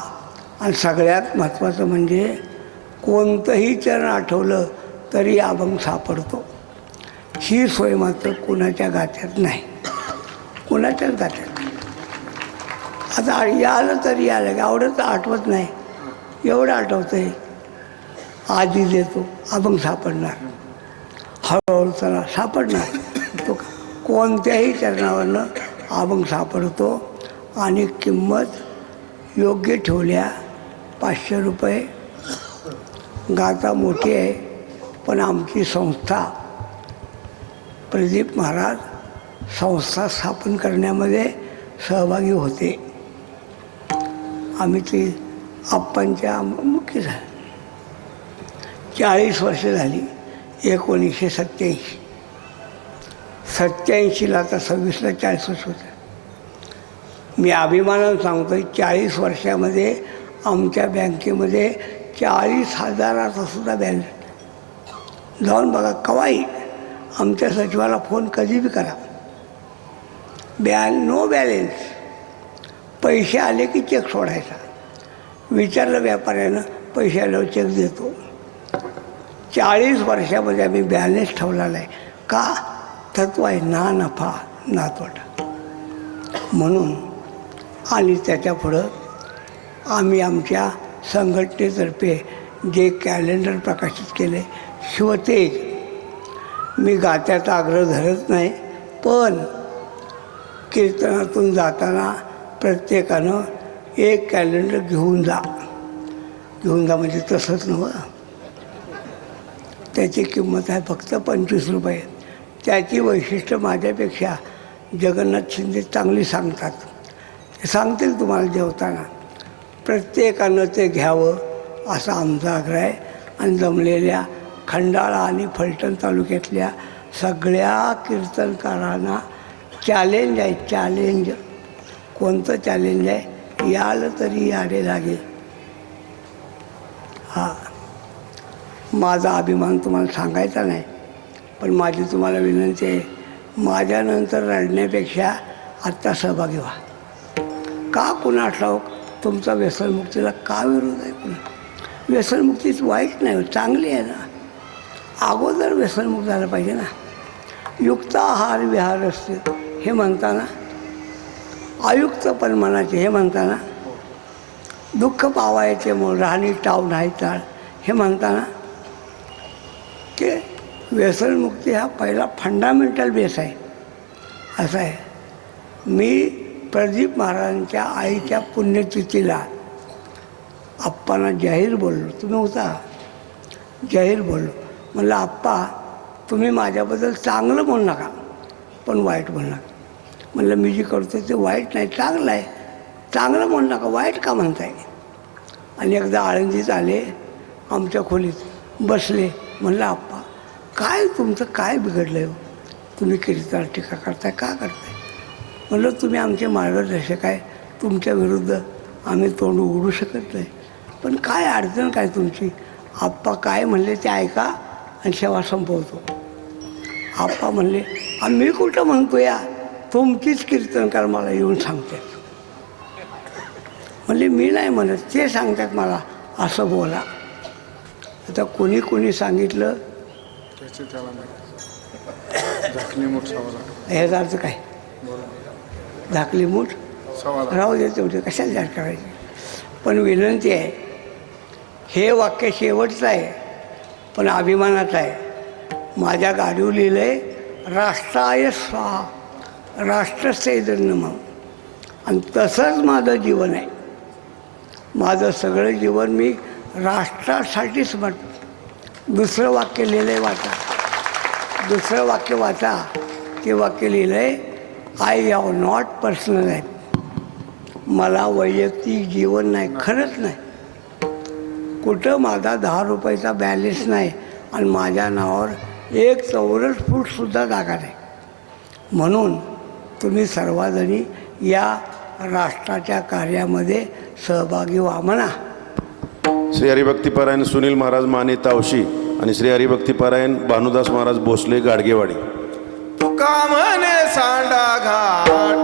आणि सगळ्यात महत्त्वाचं म्हणजे कोणतंही चरण आठवलं तरी अभंग सापडतो. ही सोय मात्र कुणाच्या गाथ्यात नाही, कुणाच्याच गाथ्यात नाही. आता यालं तरी आलं, आवडत आठवत नाही, एवढं आठवतं आहे. आधी देतो, अभंग सापडणार, हळूहळू चला सापडणार. तो कोणत्याही चरणावरनं अभंग सापडतो. आणि किंमत योग्य ठेवल्या. 500 रुपये. गाथा मोठी आहे, पण आमची संस्था प्रदीप महाराज संस्था स्थापन करण्यामध्ये सहभागी होते. आम्ही ती आप्पांच्या मुख्य झाले. 40 वर्ष झाली. 1987. 87ला आता 26ला 40 वर्ष होतं. मी अभिमानानं सांगतो, 40 वर्षामध्ये आमच्या बँकेमध्ये 40,000चा सुद्धा बॅलन्स. जाऊन बघा कवाही. आमच्या सचिवाला फोन कधी बी करा. No balance. पैसे आले की चेक सोडायचा. विचारलं व्यापाऱ्यानं, पैसे आल्यावर चेक देतो. 40 वर्षामध्ये आम्ही बॅलन्स ठेवलेला आहे. का? तत्व आहे, ना नफा ना तोटा. म्हणून आणि त्याच्यापुढं आम्ही आमच्या संघटनेतर्फे जे कॅलेंडर प्रकाशित केले, शिवतेज. मी गात्याचा आग्रह धरत नाही, पण कीर्तनातून जाताना प्रत्येकानं एक कॅलेंडर घेऊन जा. घेऊन जा म्हणजे तसंच नव्हतं. त्याची किंमत आहे फक्त 25 रुपये. त्याची वैशिष्ट्य माझ्यापेक्षा जगन्नाथ शिंदे चांगली सांगतात. ते सांगतील तुम्हाला जेवताना. प्रत्येकानं ते घ्यावं असा आमचा आग्रह आहे. आणि जमलेल्या खंडाळा आणि फलटण तालुक्यातल्या सगळ्या कीर्तनकारांना चॅलेंज आहे. चॅलेंज. कोणतं चॅलेंज आहे? याल तरी याडे लागे. हा माझा अभिमान तुम्हाला सांगायचा नाही, पण माझी तुम्हाला विनंती आहे, माझ्यानंतर रडण्यापेक्षा आत्ता सहभागी व्हा. का कुणा ठाऊक तुमचा व्यसनमुक्तीला का विरोध आहे? पुन्हा व्यसनमुक्तीच वाईट नाही, चांगली आहे ना. अगोदर व्यसनमुक्त झालं पाहिजे ना. युक्त आहार विहार असते हे म्हणताना, आयुक्त पण मनाचे हे म्हणताना, दुःख पावायचे मूळ राहणी टाव नाही चाळ हे म्हणताना, की व्यसनमुक्ती हा पहिला फंडामेंटल बेस आहे. असं आहे. मी प्रदीप महाराजांच्या आईच्या पुण्यतिथीला आप्पांना जाहीर बोललो, तुम्ही होता, जाहीर बोललो. म्हणलं आप्पा तुम्ही माझ्याबद्दल चांगलं म्हणू नका पण वाईट म्हणू नका. म्हणलं मी जे करतो ते वाईट नाही, चांगलं आहे. चांगलं म्हणू नका, वाईट का म्हणताय? आणि एकदा आळंदीत आले, आमच्या खोलीत बसले. म्हणलं आप्पा काय तुमचं काय बिघडलं आहे? तुम्ही कीर्तनावर टीका करताय, का करताय? म्हणलं तुम्ही आमचे मार्गदर्शक आहे, तुमच्या विरुद्ध आम्ही तोंड उघडू शकत नाही, पण काय अडचण काय तुमची? आप्पा काय म्हणले ते ऐका आणि सेवा संपवतो. आप्पा म्हणले मी कुठं म्हणतो या, तुमचीच कीर्तनकार मला येऊन सांगतात. म्हणले मी नाही म्हणत, ते सांगतात मला असं बोला. आता कोणी सांगितलं ह्याचा अर्थ काय? झाकली मूठ राहू दे, तेवढे कशाला जाहीर करायचे. पण विनंती आहे, हे वाक्य शेवटचं आहे पण अभिमानाचं आहे. माझ्या गाडीवर लिहिलं आहे राष्ट्राय स्वाहा, राष्ट्रसेवनम. आणि तसंच माझं जीवन आहे. माझं सगळं जीवन मी राष्ट्रासाठीच म्हणतो. दुसरं वाक्य लिहिलं आहे वाचा, दुसरं वाक्य वाचा. ते वाक्य लिहिलं आहे I have not personal life. मला वैयक्तिक जीवन नाही, खरंच नाही. कुठं माझा 10 रुपयाचा बॅलेन्स नाही आणि माझ्या नावावर 1 चौरस फूटसुद्धा जागा नाही. म्हणून तुम्ही सर्वजणी या राष्ट्राच्या कार्यामध्ये सहभागी व्हा म्हणा. श्री हरिभक्तीपरायण सुनील महाराज माने तावशी आणि श्री हरिभक्तीपरायण भानुदास महाराज भोसले गाडगेवाडी. तुका म्हणे सांडा घाट